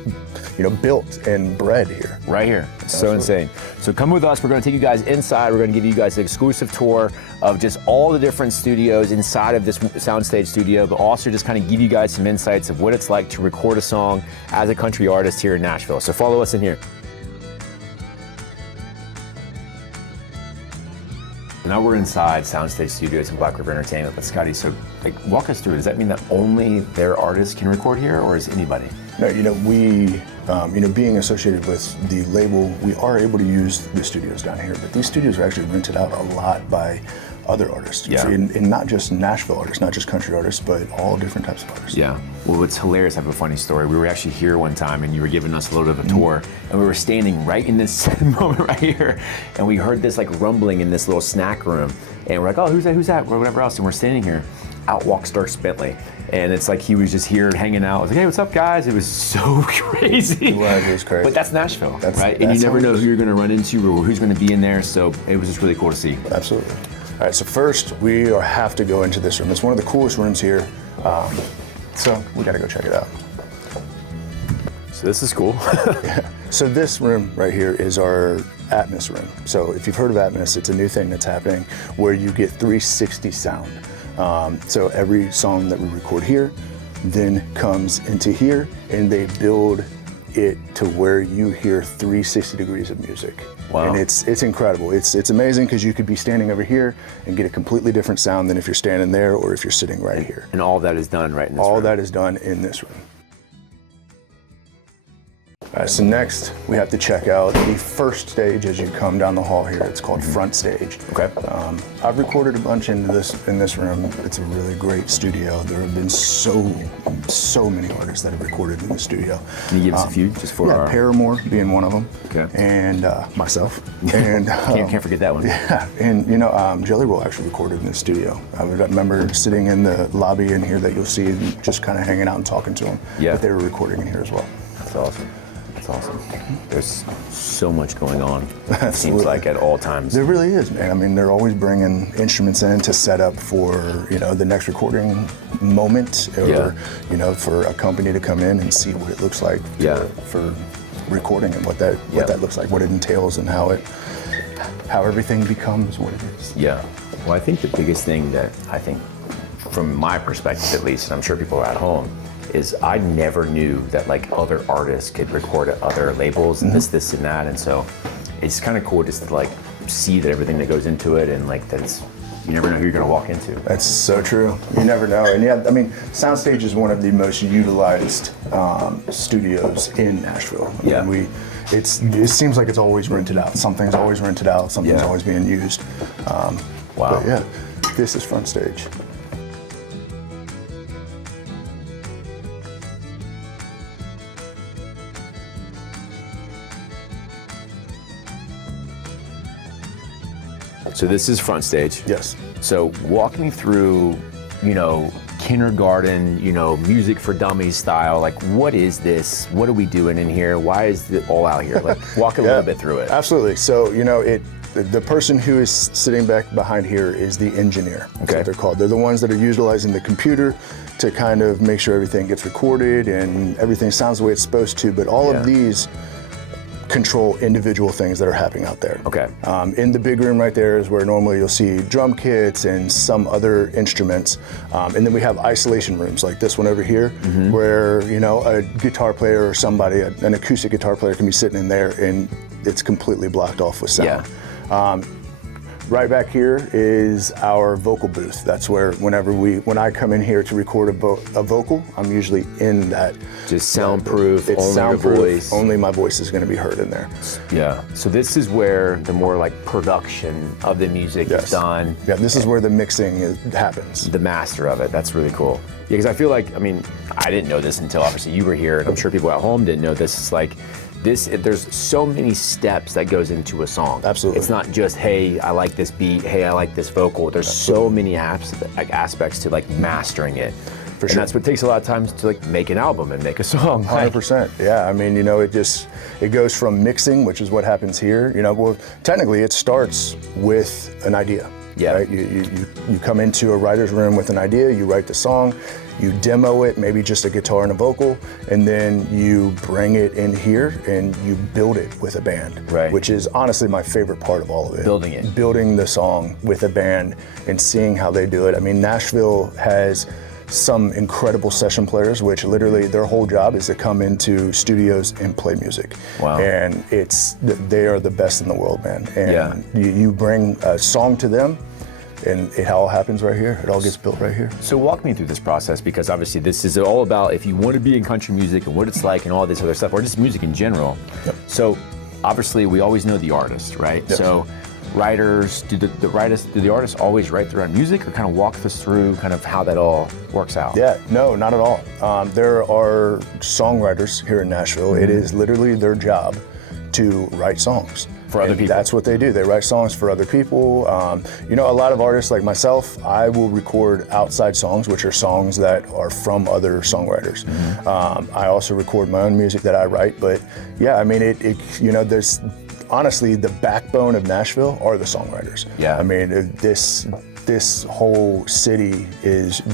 you know, built and bred here. Right here. It's so insane. So come with us. We're going to take you guys inside. We're going to give you guys an exclusive tour of just all the different studios inside of this soundstage studio, but also just kind of give you guys some insights of what it's like to record a song as a country artist here in Nashville. So follow us in here. Now we're inside Soundstage Studios in Black River Entertainment. But Scotty, so walk us through. Does that mean that only their artists can record here, or is anybody? No, you know, we, you know, being associated with the label, we are able to use the studios down here, but these studios are actually rented out a lot by other artists. Yeah. And not just Nashville artists, not just country artists, but all different types of artists. Yeah. Well, it's hilarious. I have a funny story. We were actually here one time and you were giving us a little bit of a tour, and we were standing right in this moment right here, and we heard this like rumbling in this little snack room, and we're like, oh, who's that, or whatever else, and we're standing here. Out walks Dirk Bentley, and it's like he was just here hanging out. I was like, hey, what's up, guys? It was so crazy. It was crazy. But that's Nashville, right? And you never know who you're going to run into or who's going to be in there, so it was just really cool to see. Absolutely. All right, so first we have to go into this room. It's one of the coolest rooms here, so we got to go check it out. So this is cool. Yeah. So this room right here is our Atmos room. So if you've heard of Atmos, it's a new thing that's happening where you get 360 sound. So every song that we record here then comes into here, and they build it to where you hear 360 degrees of music. Wow. And it's incredible. It's amazing because you could be standing over here and get a completely different sound than if you're standing there or if you're sitting right here. And all that is done right in this room. All that is done in this room. So next, we have to check out the first stage as you come down the hall here. It's called front stage. Okay. I've recorded a bunch in this room. It's a really great studio. There have been so many artists that have recorded in the studio. Can you give us a few just for our... Paramore being one of them. Okay. And myself. And can't forget that one. Yeah. And Jelly Roll actually recorded in the studio. I remember sitting in the lobby in here that you'll see, just kind of hanging out and talking to them. Yeah. But they were recording in here as well. That's awesome. That's awesome. There's so much going on. Absolutely. It seems like at all times. There really is, man. I mean, they're always bringing instruments in to set up for, the next recording moment, or, for a company to come in and see what it looks like for recording, and what that looks like, what it entails, and how everything becomes what it is. Yeah. Well, I think the biggest thing that from my perspective at least, and I'm sure people are at home, is I never knew that like other artists could record at other labels and this and that, and so it's kind of cool just to like see that everything that goes into it, and like that's, you never know who you're going to walk into. That's so true. You never know. And yeah, I mean, Soundstage is one of the most utilized studios in Nashville. I mean, it seems like it's always rented out. Something's always rented out. Something's always being used. Wow. But yeah, this is front stage. So this is front stage. Yes. So walk me through, kindergarten, music for dummies style. Like, what is this? What are we doing in here? Why is it all out here? Like, walk a little bit through it. Absolutely. So, the person who is sitting back behind here is the engineer. That's what they're called. They're the ones that are utilizing the computer to kind of make sure everything gets recorded and everything sounds the way it's supposed to. But all of these control individual things that are happening out there. Okay. In the big room right there is where normally you'll see drum kits and some other instruments. And then we have isolation rooms like this one over here, where, a guitar player or somebody, an acoustic guitar player can be sitting in there and it's completely blocked off with sound. Right back here is our vocal booth. That's where when I come in here to record a vocal, I'm usually in that. Just soundproof, it's only soundproof, your voice. Only my voice is gonna be heard in there. Yeah, so this is where the more like production of the music is done. Yeah, this is where the mixing happens. The master of it, that's really cool. Yeah, because I feel like, I didn't know this until obviously you were here, and I'm sure people at home didn't know this. It's like, there's so many steps that goes into a song. Absolutely. It's not just, hey, I like this beat, hey, I like this vocal. There's so many aspects to like mastering it. For sure. And that's what takes a lot of times to like make an album and make a song. 100%. Yeah, it goes from mixing, which is what happens here. Well, technically it starts with an idea. Yeah. Right? You come into a writer's room with an idea, you write the song, you demo it, maybe just a guitar and a vocal, and then you bring it in here and you build it with a band. Right. Which is honestly my favorite part of all of it. Building it. Building the song with a band and seeing how they do it. Nashville has some incredible session players, which literally their whole job is to come into studios and play music. Wow. And they are the best in the world, man. And you bring a song to them, and it all happens right here. It all gets built right here. So walk me through this process, because obviously this is all about if you want to be in country music and what it's like and all this other stuff, or just music in general. Yep. So obviously we always know the artist, right? Yes. So writers, do the artists always write their own music, or kind of walk us through kind of how that all works out? Yeah, no, not at all. There are songwriters here in Nashville. It is literally their job to write songs. For other people. That's what they do. They write songs for other people. A lot of artists like myself, I will record outside songs, which are songs that are from other songwriters. I also record my own music that I write. But yeah, there's honestly the backbone of Nashville are the songwriters. Yeah. This whole city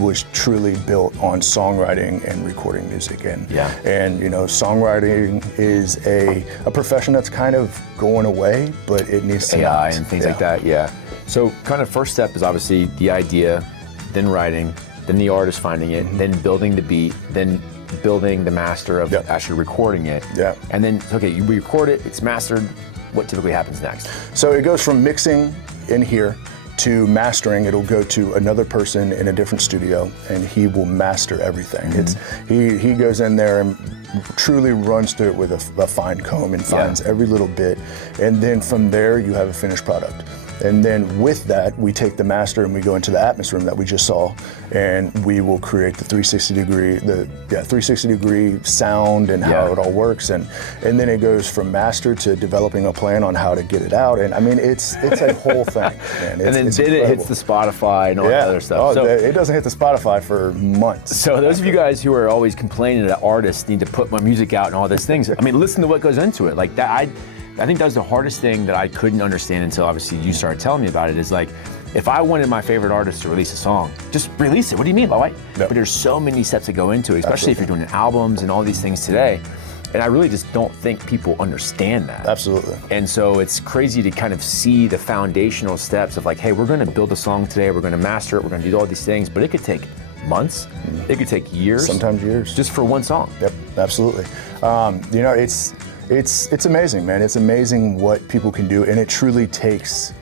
was truly built on songwriting and recording music, and songwriting is a profession that's kind of going away, but it needs to AI not. and things like that. Yeah. So kind of first step is obviously the idea, then writing, then the artist finding it, then building the beat, then building the master of actually recording it. Yeah. And then you record it, it's mastered. What typically happens next? So it goes from mixing in here to mastering, it'll go to another person in a different studio, and he will master everything. He goes in there and truly runs through it with a fine comb and finds every little bit, and then from there you have a finished product. And then with that, we take the master and we go into the Atmos room that we just saw, and we will create the 360 degree sound and how it all works, and then it goes from master to developing a plan on how to get it out. And I mean, it's a whole thing, man. And then it hits the Spotify and all that other stuff. Oh, so it doesn't hit the Spotify for months. So those of you guys who are always complaining that artists need to put my music out and all these things, I mean, listen to what goes into it. Like that, I think that was the hardest thing that I couldn't understand until obviously you started telling me about it, is like, if I wanted my favorite artist to release a song, just release it. What do you mean, why? But there's so many steps that go into it, especially if you're doing albums and all these things today. And I really just don't think people understand that. Absolutely. And so it's crazy to kind of see the foundational steps of like, hey, we're gonna build a song today, we're gonna master it, we're gonna do all these things, but it could take months, it could take years. Sometimes years. Just for one song. Yep, absolutely. You know, it's amazing, man. It's amazing what people can do, and it truly takes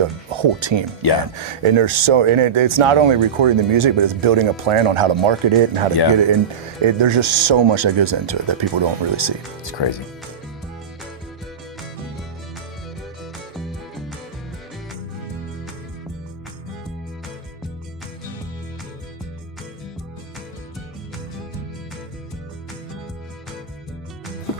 a whole team. Yeah. Man. And it's not only recording the music, but it's building a plan on how to market it and how to get it. And there's just so much that goes into it that people don't really see. It's crazy.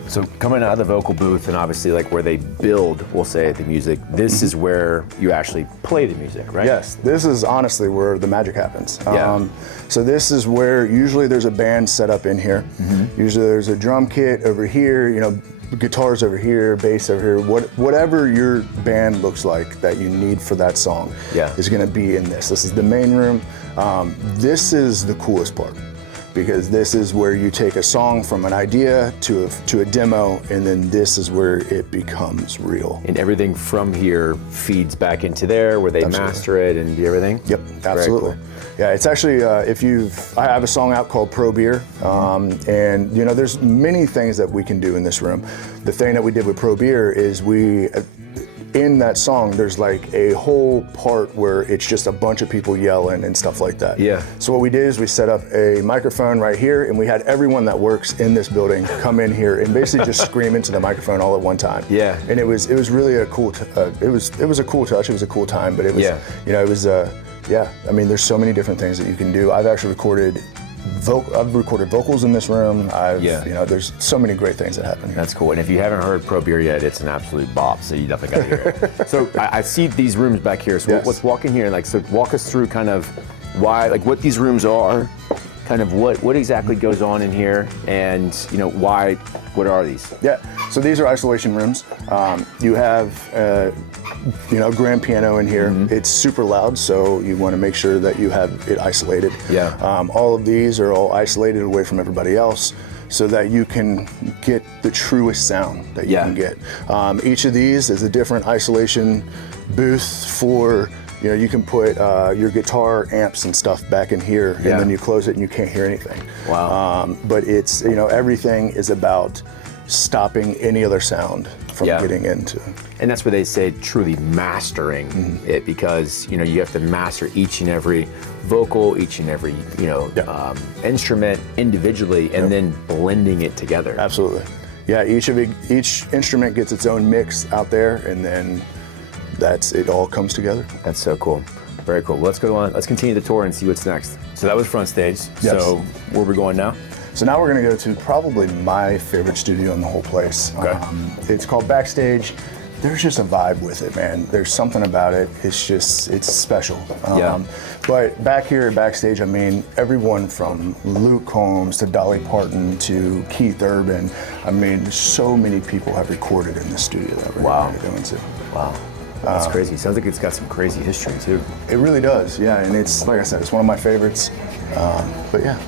So coming out of the vocal booth and obviously like where they build, we'll say, the music, this is where you actually play the music, right? Yes, this is honestly where the magic happens. Yeah. So this is where usually there's a band set up in here. Usually there's a drum kit over here, you know, guitars over here, bass over here, whatever your band looks like that you need for that song is gonna be in this. This is the main room. This is the coolest part, because this is where you take a song from an idea to a demo, and then this is where it becomes real. And everything from here feeds back into there where they master it and do everything? Yep, absolutely. Cool. Yeah, it's actually, I have a song out called Pro Beer, and you know, there's many things that we can do in this room. The thing that we did with Pro Beer is in that song, there's like a whole part where it's just a bunch of people yelling and stuff like that. Yeah. So what we did is we set up a microphone right here, and we had everyone that works in this building come in here and basically just scream into the microphone all at one time. Yeah. And it was really a cool, it was a cool touch. It was a cool time, but it was, you know, it was, I mean, there's so many different things that you can do. I've actually recorded vocals in this room. You know, there's so many great things that happen here. That's cool. And if you haven't heard Pro Beer yet, it's an absolute bop, so you definitely got to hear it. So I see these rooms back here. So let's walk in here and like, so walk us through kind of why, like what these rooms are, kind of what exactly goes on in here, and you know, what are these? Yeah, so these are isolation rooms. You have you know, grand piano in here. It's super loud, so you want to make sure that you have it isolated. Yeah. All of these are all isolated away from everybody else, so that you can get the truest sound that you can get. Each of these is a different isolation booth for, you know, you can put your guitar amps and stuff back in here, and then you close it and you can't hear anything. Wow. But it's, you know, everything is about stopping any other sound from getting into. And that's where they say truly mastering it, because you know, you have to master each and every vocal, each and every, you know, instrument individually, and then blending it together. Absolutely. Yeah, each instrument gets its own mix out there, and then it all comes together. That's so cool. Very cool. Well, let's go on. Let's continue the tour and see what's next. So that was front stage. Yes. So where are we going now? So now we're going to go to probably my favorite studio in the whole place. Okay. It's called Backstage. There's just a vibe with it, man. There's something about it. It's special. But back here at Backstage, I mean, everyone from Luke Combs to Dolly Parton to Keith Urban. I mean, so many people have recorded in this studio that we're going to go into. Wow. That's crazy. Sounds like it's got some crazy history too. It really does, yeah. And it's, like I said, it's one of my favorites. But yeah.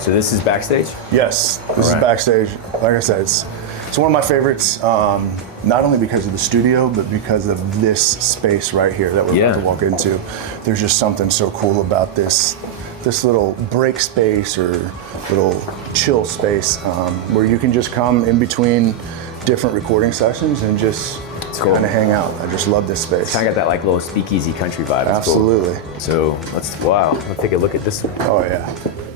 So this is Backstage? Yes, this is Backstage. Like I said, it's one of my favorites, not only because of the studio, but because of this space right here that we're about to walk into. There's just something so cool about this little break space or little chill space where you can just come in between different recording sessions and just cool. kind of hang out. I just love this space. Kind of got that like little speakeasy country vibe. It's Absolutely. Cool. So let's take a look at this. Oh yeah.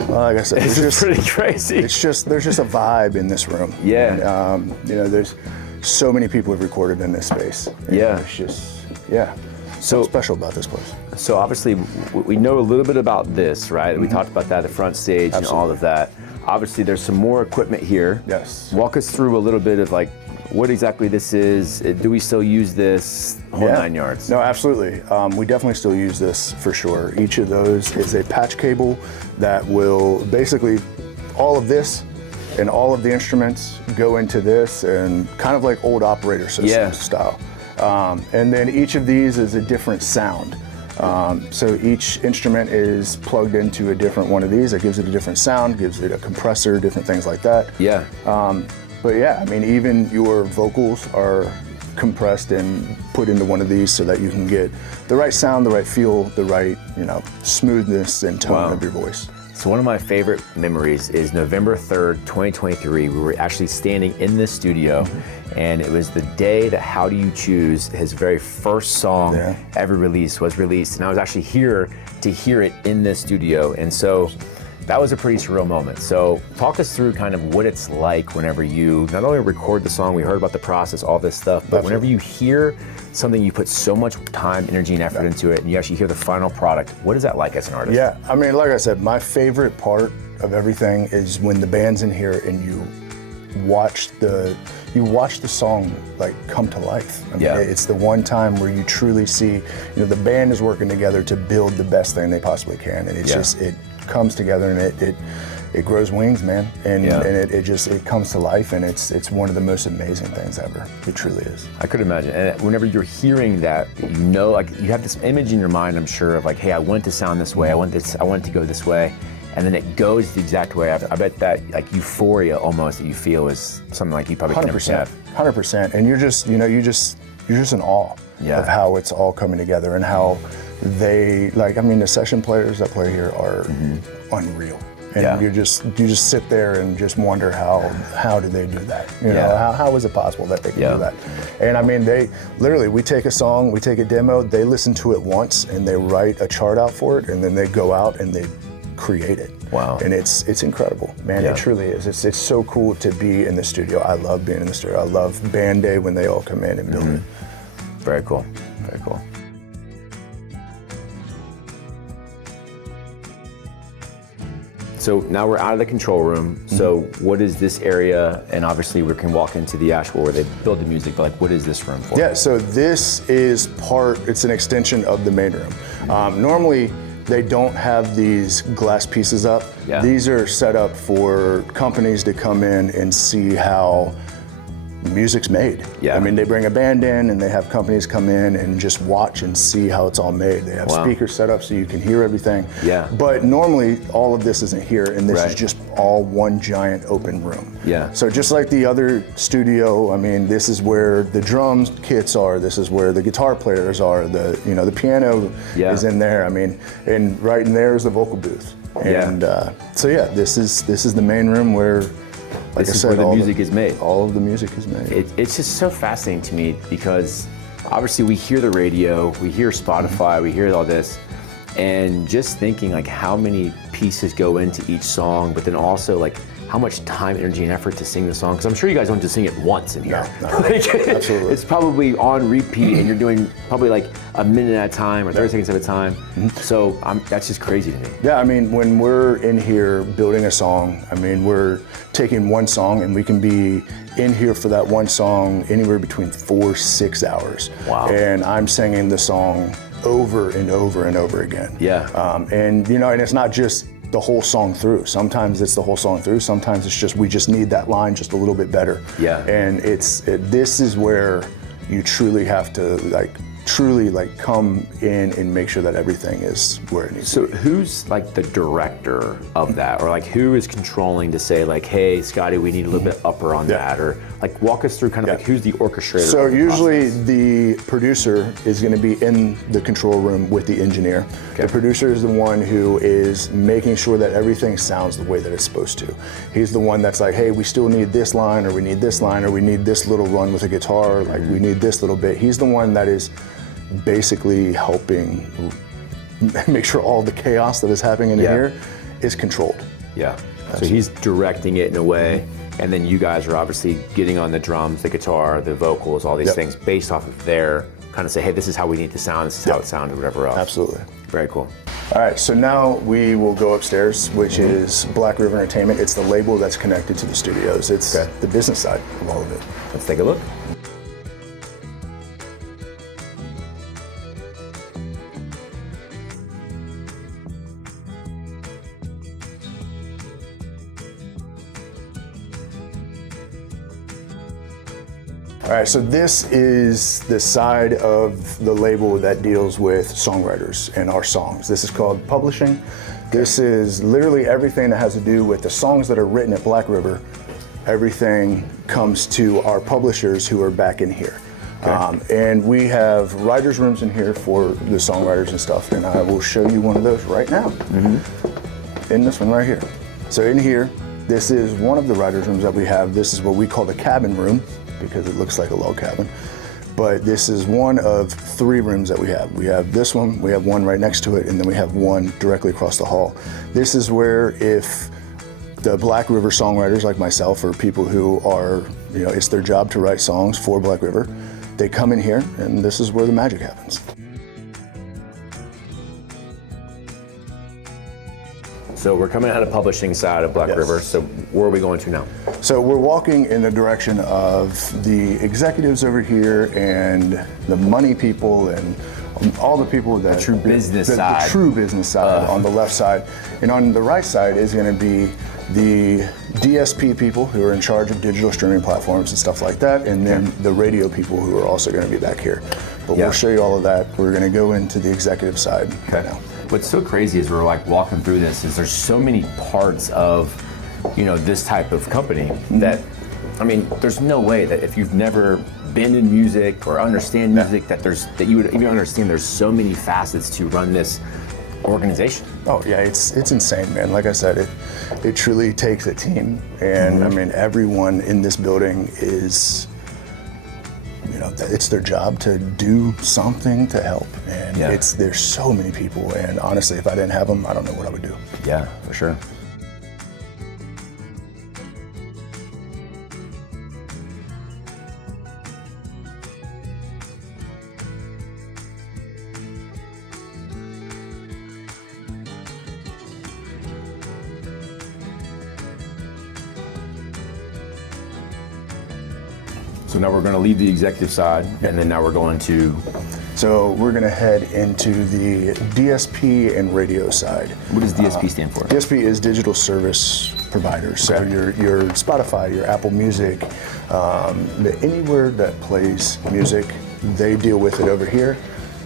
Well, like I said, This is pretty crazy. there's just a vibe in this room. Yeah. And, there's so many people who've recorded in this space. And Yeah. It's just, yeah. So What's special about this place? So obviously we know a little bit about this, right? We talked about that, the front stage and all of that. Obviously there's some more equipment here. Yes. Walk us through a little bit of like what exactly this is. Do we still use this whole 9 yards? No, absolutely. We definitely still use this for sure. Each of those is a patch cable that will basically, all of this and all of the instruments go into this, and kind of like old operator system style. And then each of these is a different sound. So each instrument is plugged into a different one of these. It gives it a different sound, gives it a compressor, different things like that. Yeah. But yeah, I mean, even your vocals are compressed and put into one of these so that you can get the right sound, the right feel, the right, smoothness and tone of your voice. So one of my favorite memories is November 3rd, 2023. We were actually standing in this studio, and it was the day that How Do You Choose, his very first song ever released, was released. And I was actually here to hear it in this studio. And so that was a pretty surreal moment. So talk us through kind of what it's like whenever you not only record the song, we heard about the process, all this stuff, but whenever you hear something you put so much time, energy, and effort into it, and you actually hear the final product, what is that like as an artist? Yeah, I mean, like I said, my favorite part of everything is when the band's in here and you watch the song like come to life. I mean, it's the one time where you truly see, the band is working together to build the best thing they possibly can, and it's just, it comes together and it grows wings, man, and it comes to life, and it's one of the most amazing things ever. It truly is. I could imagine. And whenever you're hearing that, like you have this image in your mind, I'm sure, of like, hey, I want it to sound this way, I want it to go this way, and then it goes the exact way. I bet that like euphoria almost that you feel is something like you probably 100%, 100%, and you're just in awe of how it's all coming together and how they the session players that play here are unreal. And you just sit there and just wonder how do they do that? How is it possible that they can do that? And I mean, we take a song, we take a demo, they listen to it once and they write a chart out for it, and then they go out and they create it. Wow. And it's incredible, man. It truly is. It's so cool to be in the studio. I love being in the studio. I love band day when they all come in and build it. Very cool. Very cool. So now we're out of the control room. So what is this area? And obviously we can walk into the actual where they build the music, but like what is this room for? Yeah, so this is it's an extension of the main room. Normally they don't have these glass pieces up. Yeah. These are set up for companies to come in and see how music's made. Yeah. I mean, they bring a band in and they have companies come in and just watch and see how it's all made. They have speakers set up so you can hear everything. Yeah. But normally all of this isn't here, and this is just all one giant open room. Yeah. So just like the other studio, I mean, this is where the drums kits are. This is where the guitar players are. The piano is in there. I mean, and right in there is the vocal booth. And this is the main room where, like this I is said, where the music is made. All of the music is made. It's just so fascinating to me because obviously we hear the radio, we hear Spotify, we hear all this, and just thinking like how many pieces go into each song, but then also like how much time, energy, and effort to sing the song. Because I'm sure you guys don't just sing it once in here. No, absolutely. It's probably on repeat, and you're doing probably like a minute at a time or 30 seconds at a time. So that's just crazy to me. Yeah, I mean, when we're in here building a song, I mean, we're taking one song and we can be in here for that one song anywhere between 4-6 hours. Wow. And I'm singing the song over and over and over again. Yeah. And it's not just the whole song through. Sometimes it's the whole song through. Sometimes it's just, we just need that line just a little bit better. Yeah. And this is where you truly have to like truly like come in and make sure that everything is where it needs to be. So who's like the director of that, or like who is controlling to say like, hey, Scotty, we need a little bit upper on that, or like walk us through kind of like who's the orchestrator? So of the usually process? the producer is going to be in the control room with the engineer. Okay. The producer is the one who is making sure that everything sounds the way that it's supposed to. He's the one that's like, hey, we still need this line, or we need this line, or we need this little run with a guitar, like we need this little bit. He's the one that is basically helping make sure all the chaos that is happening in here is controlled. Yeah. So he's directing it in a way, and then you guys are obviously getting on the drums, the guitar, the vocals, all these things based off of their kind of say, hey, this is how we need to sound, this is how it sounded, whatever else. Absolutely. Very cool. All right, so now we will go upstairs, which is Black River Entertainment. It's the label that's connected to the studios. It's the business side of all of it. Let's take a look. All right, so this is the side of the label that deals with songwriters and our songs. This is called publishing. This is literally everything that has to do with the songs that are written at Black River. Everything comes to our publishers who are back in here. And we have writers' rooms in here for the songwriters and stuff, and I will show you one of those right now. In this one right here. So in here, this is one of the writers' rooms that we have. This is what we call the cabin room, because it looks like a log cabin. But this is one of 3 rooms that we have. We have this one, we have one right next to it, and then we have one directly across the hall. This is where if the Black River songwriters like myself, or people who are, it's their job to write songs for Black River, they come in here, and this is where the magic happens. So we're coming out of the publishing side of Black River, so where are we going to now? So we're walking in the direction of the executives over here and the money people and all the people that... The true business side. The true business side on the left side. And on the right side is going to be the DSP people who are in charge of digital streaming platforms and stuff like that, and then the radio people who are also going to be back here. But we'll show you all of that. We're going to go into the executive side right now. What's so crazy is we're like walking through this is there's so many parts of, this type of company that, I mean, there's no way that if you've never been in music or understand music that you would even understand there's so many facets to run this organization. Oh yeah, it's insane, man. Like I said, it truly takes a team, and I mean, everyone in this building is, it's their job to do something to help, and there's so many people, and honestly, if I didn't have them, I don't know what I would do. Yeah, for sure. So now we're going to leave the executive side, and then now we're going to... So we're going to head into the DSP and radio side. What does DSP stand for? DSP is digital service provider. So your Spotify, your Apple Music, anywhere that plays music, they deal with it over here,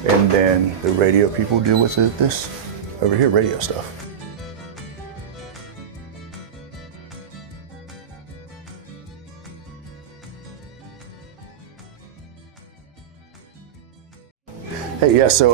and then the radio people deal with it this over here, radio stuff. Hey, yeah, so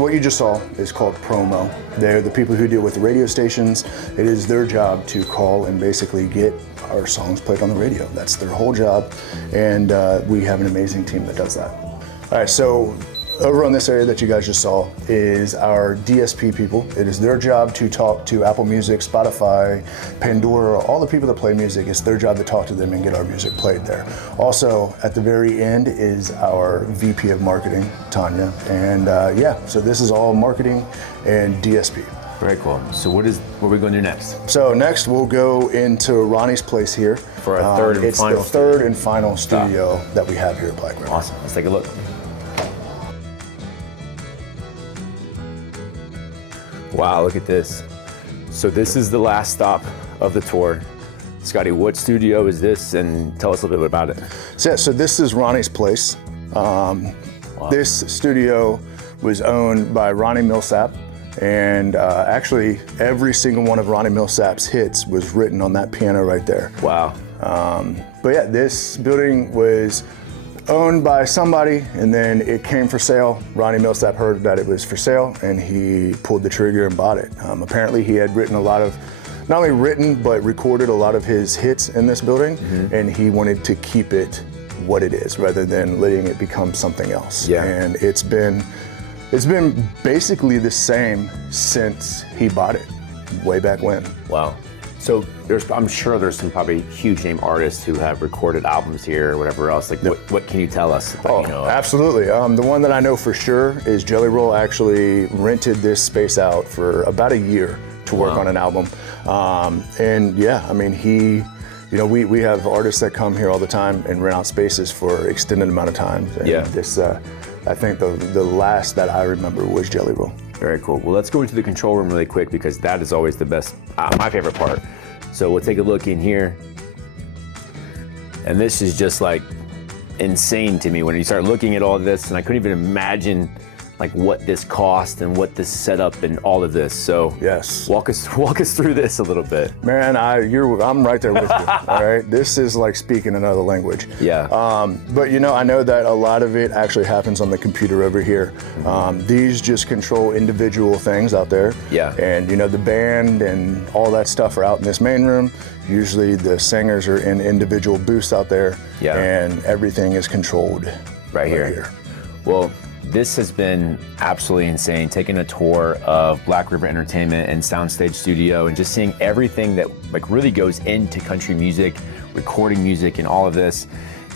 what you just saw is called promo. They're the people who deal with the radio stations. It is their job to call and basically get our songs played on the radio. That's their whole job, and we have an amazing team that does that. All right, so over on this area that you guys just saw is our DSP people. It is their job to talk to Apple Music, Spotify, Pandora, all the people that play music. It's their job to talk to them and get our music played there. Also, at the very end is our VP of Marketing, Tanya. And so this is all marketing and DSP. Very cool. So what are we going to do next? So next we'll go into Ronnie's place here. For our third and final It's the third and final studio that we have here at Black River. Awesome. Let's take a look. Wow, look at this. So this is the last stop of the tour. Scotty, what studio is this? And tell us a little bit about it. So this is Ronnie's place. This studio was owned by Ronnie Millsap, and actually every single one of Ronnie Millsap's hits was written on that piano right there. Wow. But yeah, this building was owned by somebody, and then it came for sale. Ronnie Millsap heard that it was for sale, and he pulled the trigger and bought it. Apparently he had written a lot of, not only written, but recorded a lot of his hits in this building, and he wanted to keep it what it is, rather than letting it become something else. Yeah. And it's been basically the same since he bought it, way back when. Wow. So I'm sure there's some probably huge name artists who have recorded albums here or whatever else. Like, what can you tell us? That, you know, Absolutely. The one that I know for sure is Jelly Roll actually rented this space out for about a year to work on an album. And yeah, I mean, we have artists that come here all the time and rent out spaces for extended amount of time. And this, I think the last that I remember was Jelly Roll. Very cool. Well, let's go into the control room really quick because that is always the best, my favorite part. So we'll take a look in here. And this is just like insane to me when you start looking at all this, and I couldn't even imagine like what this cost and what this setup and all of this. So yes, walk us through this a little bit. Man, I'm right there with you. All right, this is like speaking another language. Yeah. But I know that a lot of it actually happens on the computer over here. These just control individual things out there. Yeah. And the band and all that stuff are out in this main room. Usually the singers are in individual booths out there. Yeah. And everything is controlled right here. Well, this has been absolutely insane, taking a tour of Black River Entertainment and Soundstage Studio and just seeing everything that like really goes into country music, recording music and all of this.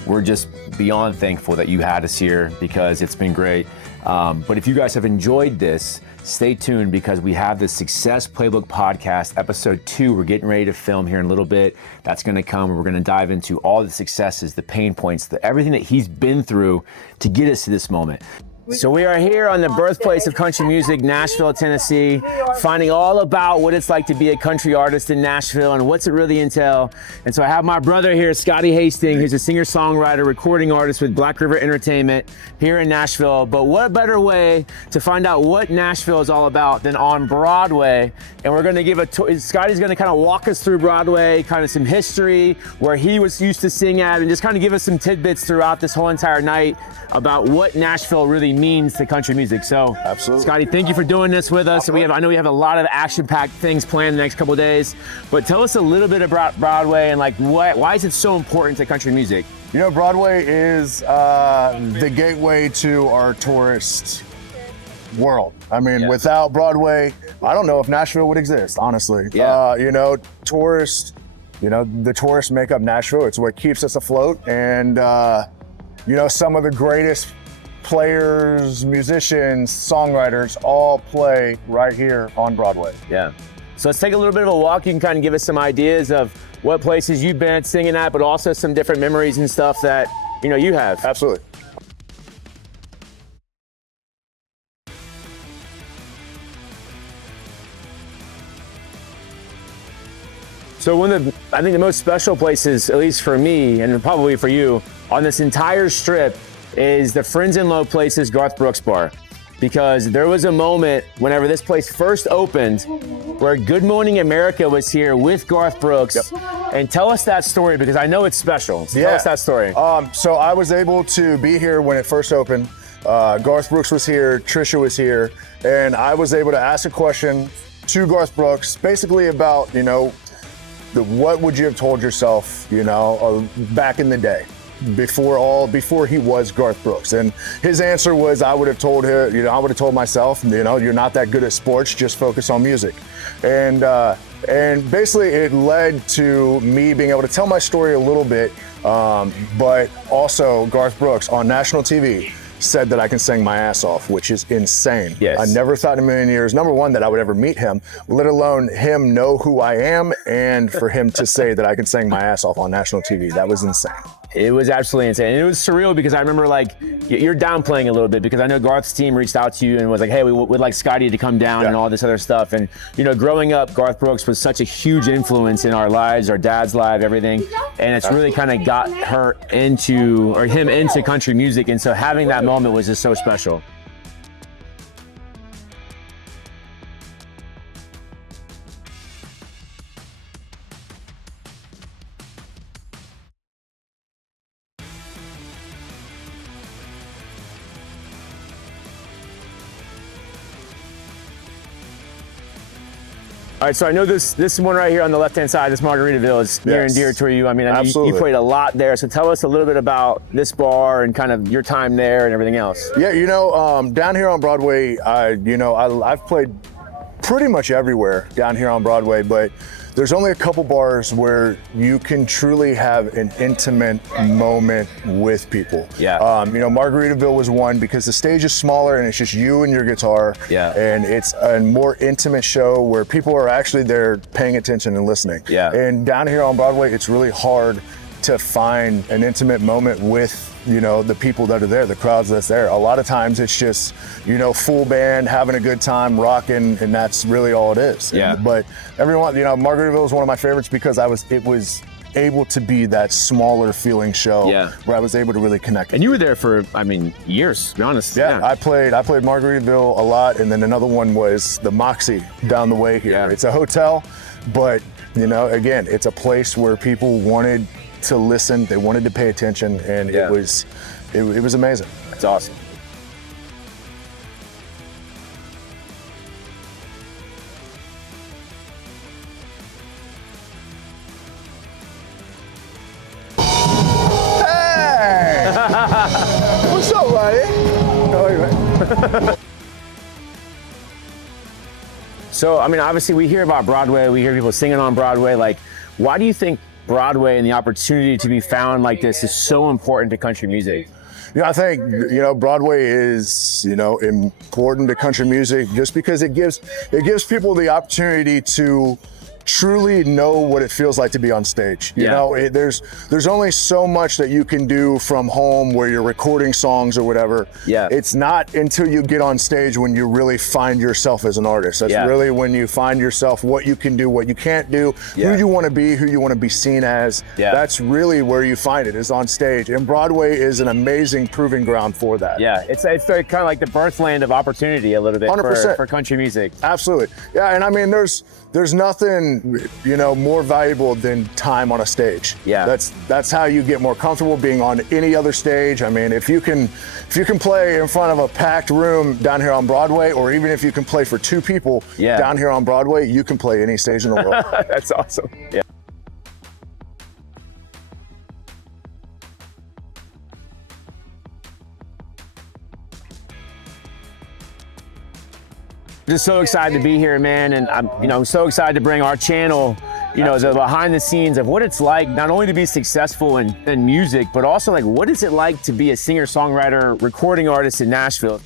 We're just beyond thankful that you had us here because it's been great. But if you guys have enjoyed this, stay tuned because we have the Success Playbook Podcast, episode 2. We're getting ready to film here in a little bit. That's gonna come. We're gonna dive into all the successes, the pain points, everything that he's been through to get us to this moment. So we are here on the birthplace of country music, Nashville, Tennessee, finding all about what it's like to be a country artist in Nashville and what's it really entail. And so I have my brother here, Scotty Hasting, who's a singer-songwriter, recording artist with Black River Entertainment here in Nashville. But what better way to find out what Nashville is all about than on Broadway? And we're gonna give Scotty's gonna kind of walk us through Broadway, kind of some history, where he was used to sing at, and just kind of give us some tidbits throughout this whole entire night about what Nashville really means to country music. So, absolutely, Scotty, thank you for doing this with us. I know we have a lot of action-packed things planned the next couple of days, but tell us a little bit about Broadway and like why is it so important to country music? Broadway is the gateway to our tourist world. I mean, without Broadway, I don't know if Nashville would exist, honestly. Yeah. Tourists, the tourists make up Nashville. It's what keeps us afloat. And, some of the greatest players, musicians, songwriters all play right here on Broadway. Yeah. So let's take a little bit of a walk. You can kind of give us some ideas of what places you've been singing at, but also some different memories and stuff that, you have. Absolutely. So I think the most special places, at least for me and probably for you, on this entire strip is the Friends in Low Places Garth Brooks Bar. Because there was a moment whenever this place first opened where Good Morning America was here with Garth Brooks. Yep. And tell us that story because I know it's special. So tell us that story. So I was able to be here when it first opened. Garth Brooks was here, Trisha was here, and I was able to ask a question to Garth Brooks basically about, what would you have told yourself, back in the day, before he was Garth Brooks? And his answer was, I would have told him, I would have told myself, you're not that good at sports, just focus on music. And basically it led to me being able to tell my story a little bit, but also Garth Brooks on national TV said that I can sing my ass off, which is insane. Yes. I never thought in a million years, number one, that I would ever meet him, let alone him know who I am, and for him to say that I can sing my ass off on national TV. That was insane. It was absolutely insane. And it was surreal because I remember like you're downplaying a little bit because I know Garth's team reached out to you and was like, hey, we would like Scotty to come down and all this other stuff. And you know, growing up, Garth Brooks was such a huge influence in our lives, our dad's life, everything. And it's really kind of got him into country music. And so having that moment was just so special. All right, so I know this one right here on the left-hand side, this Margaritaville, is near and dear to you. I mean, you played a lot there. So tell us a little bit about this bar and kind of your time there and everything else. Yeah, you know, down here on Broadway, I've played pretty much everywhere down here on Broadway, but there's only a couple bars where you can truly have an intimate moment with people. Yeah. You know, Margaritaville was one because the stage is smaller and it's just you and your guitar. Yeah. And it's a more intimate show where people are actually there paying attention and listening. Yeah. And down here on Broadway, it's really hard to find an intimate moment with, you know, the people that are there, the crowds that's there. A lot of times it's just, you know, full band, having a good time, rocking, and that's really all it is. Yeah. But everyone, you know, Margaritaville is one of my favorites because it was able to be that smaller feeling show where I was able to really connect. And you were there for, I mean, years, to be honest. Yeah, I played Margaritaville a lot, and then another one was the Moxie down the way here. Yeah. It's a hotel, but, you know, again, it's a place where people wanted to listen, they wanted to pay attention, and it was amazing. It's awesome. Hey! What's up, buddy? How are you? So, I mean, obviously we hear about Broadway, we hear people singing on Broadway. Like, why do you think Broadway and the opportunity to be found like this is so important to country music? You know, I think, you know, Broadway is, you know, important to country music just because it gives people the opportunity to truly know what it feels like to be on stage. You know, there's only so much that you can do from home where you're recording songs or whatever. Yeah. It's not until you get on stage when you really find yourself as an artist. That's really when you find yourself, what you can do, what you can't do, who you want to be, who you want to be seen as. That's really where you find it, is on stage. And Broadway is an amazing proving ground for that. Yeah, it's kind of like the birthland of opportunity a little bit 100%. for country music. Absolutely. Yeah, and I mean, there's nothing, you know, more valuable than time on a stage. Yeah. That's how you get more comfortable being on any other stage. I mean, if you can play in front of a packed room down here on Broadway, or even if you can play for two people down here on Broadway, you can play any stage in the world. That's awesome. Yeah. Just so excited to be here, man, and I'm so excited to bring our channel, you know, the behind the scenes of what it's like not only to be successful in music, but also like what is it like to be a singer-songwriter, recording artist in Nashville.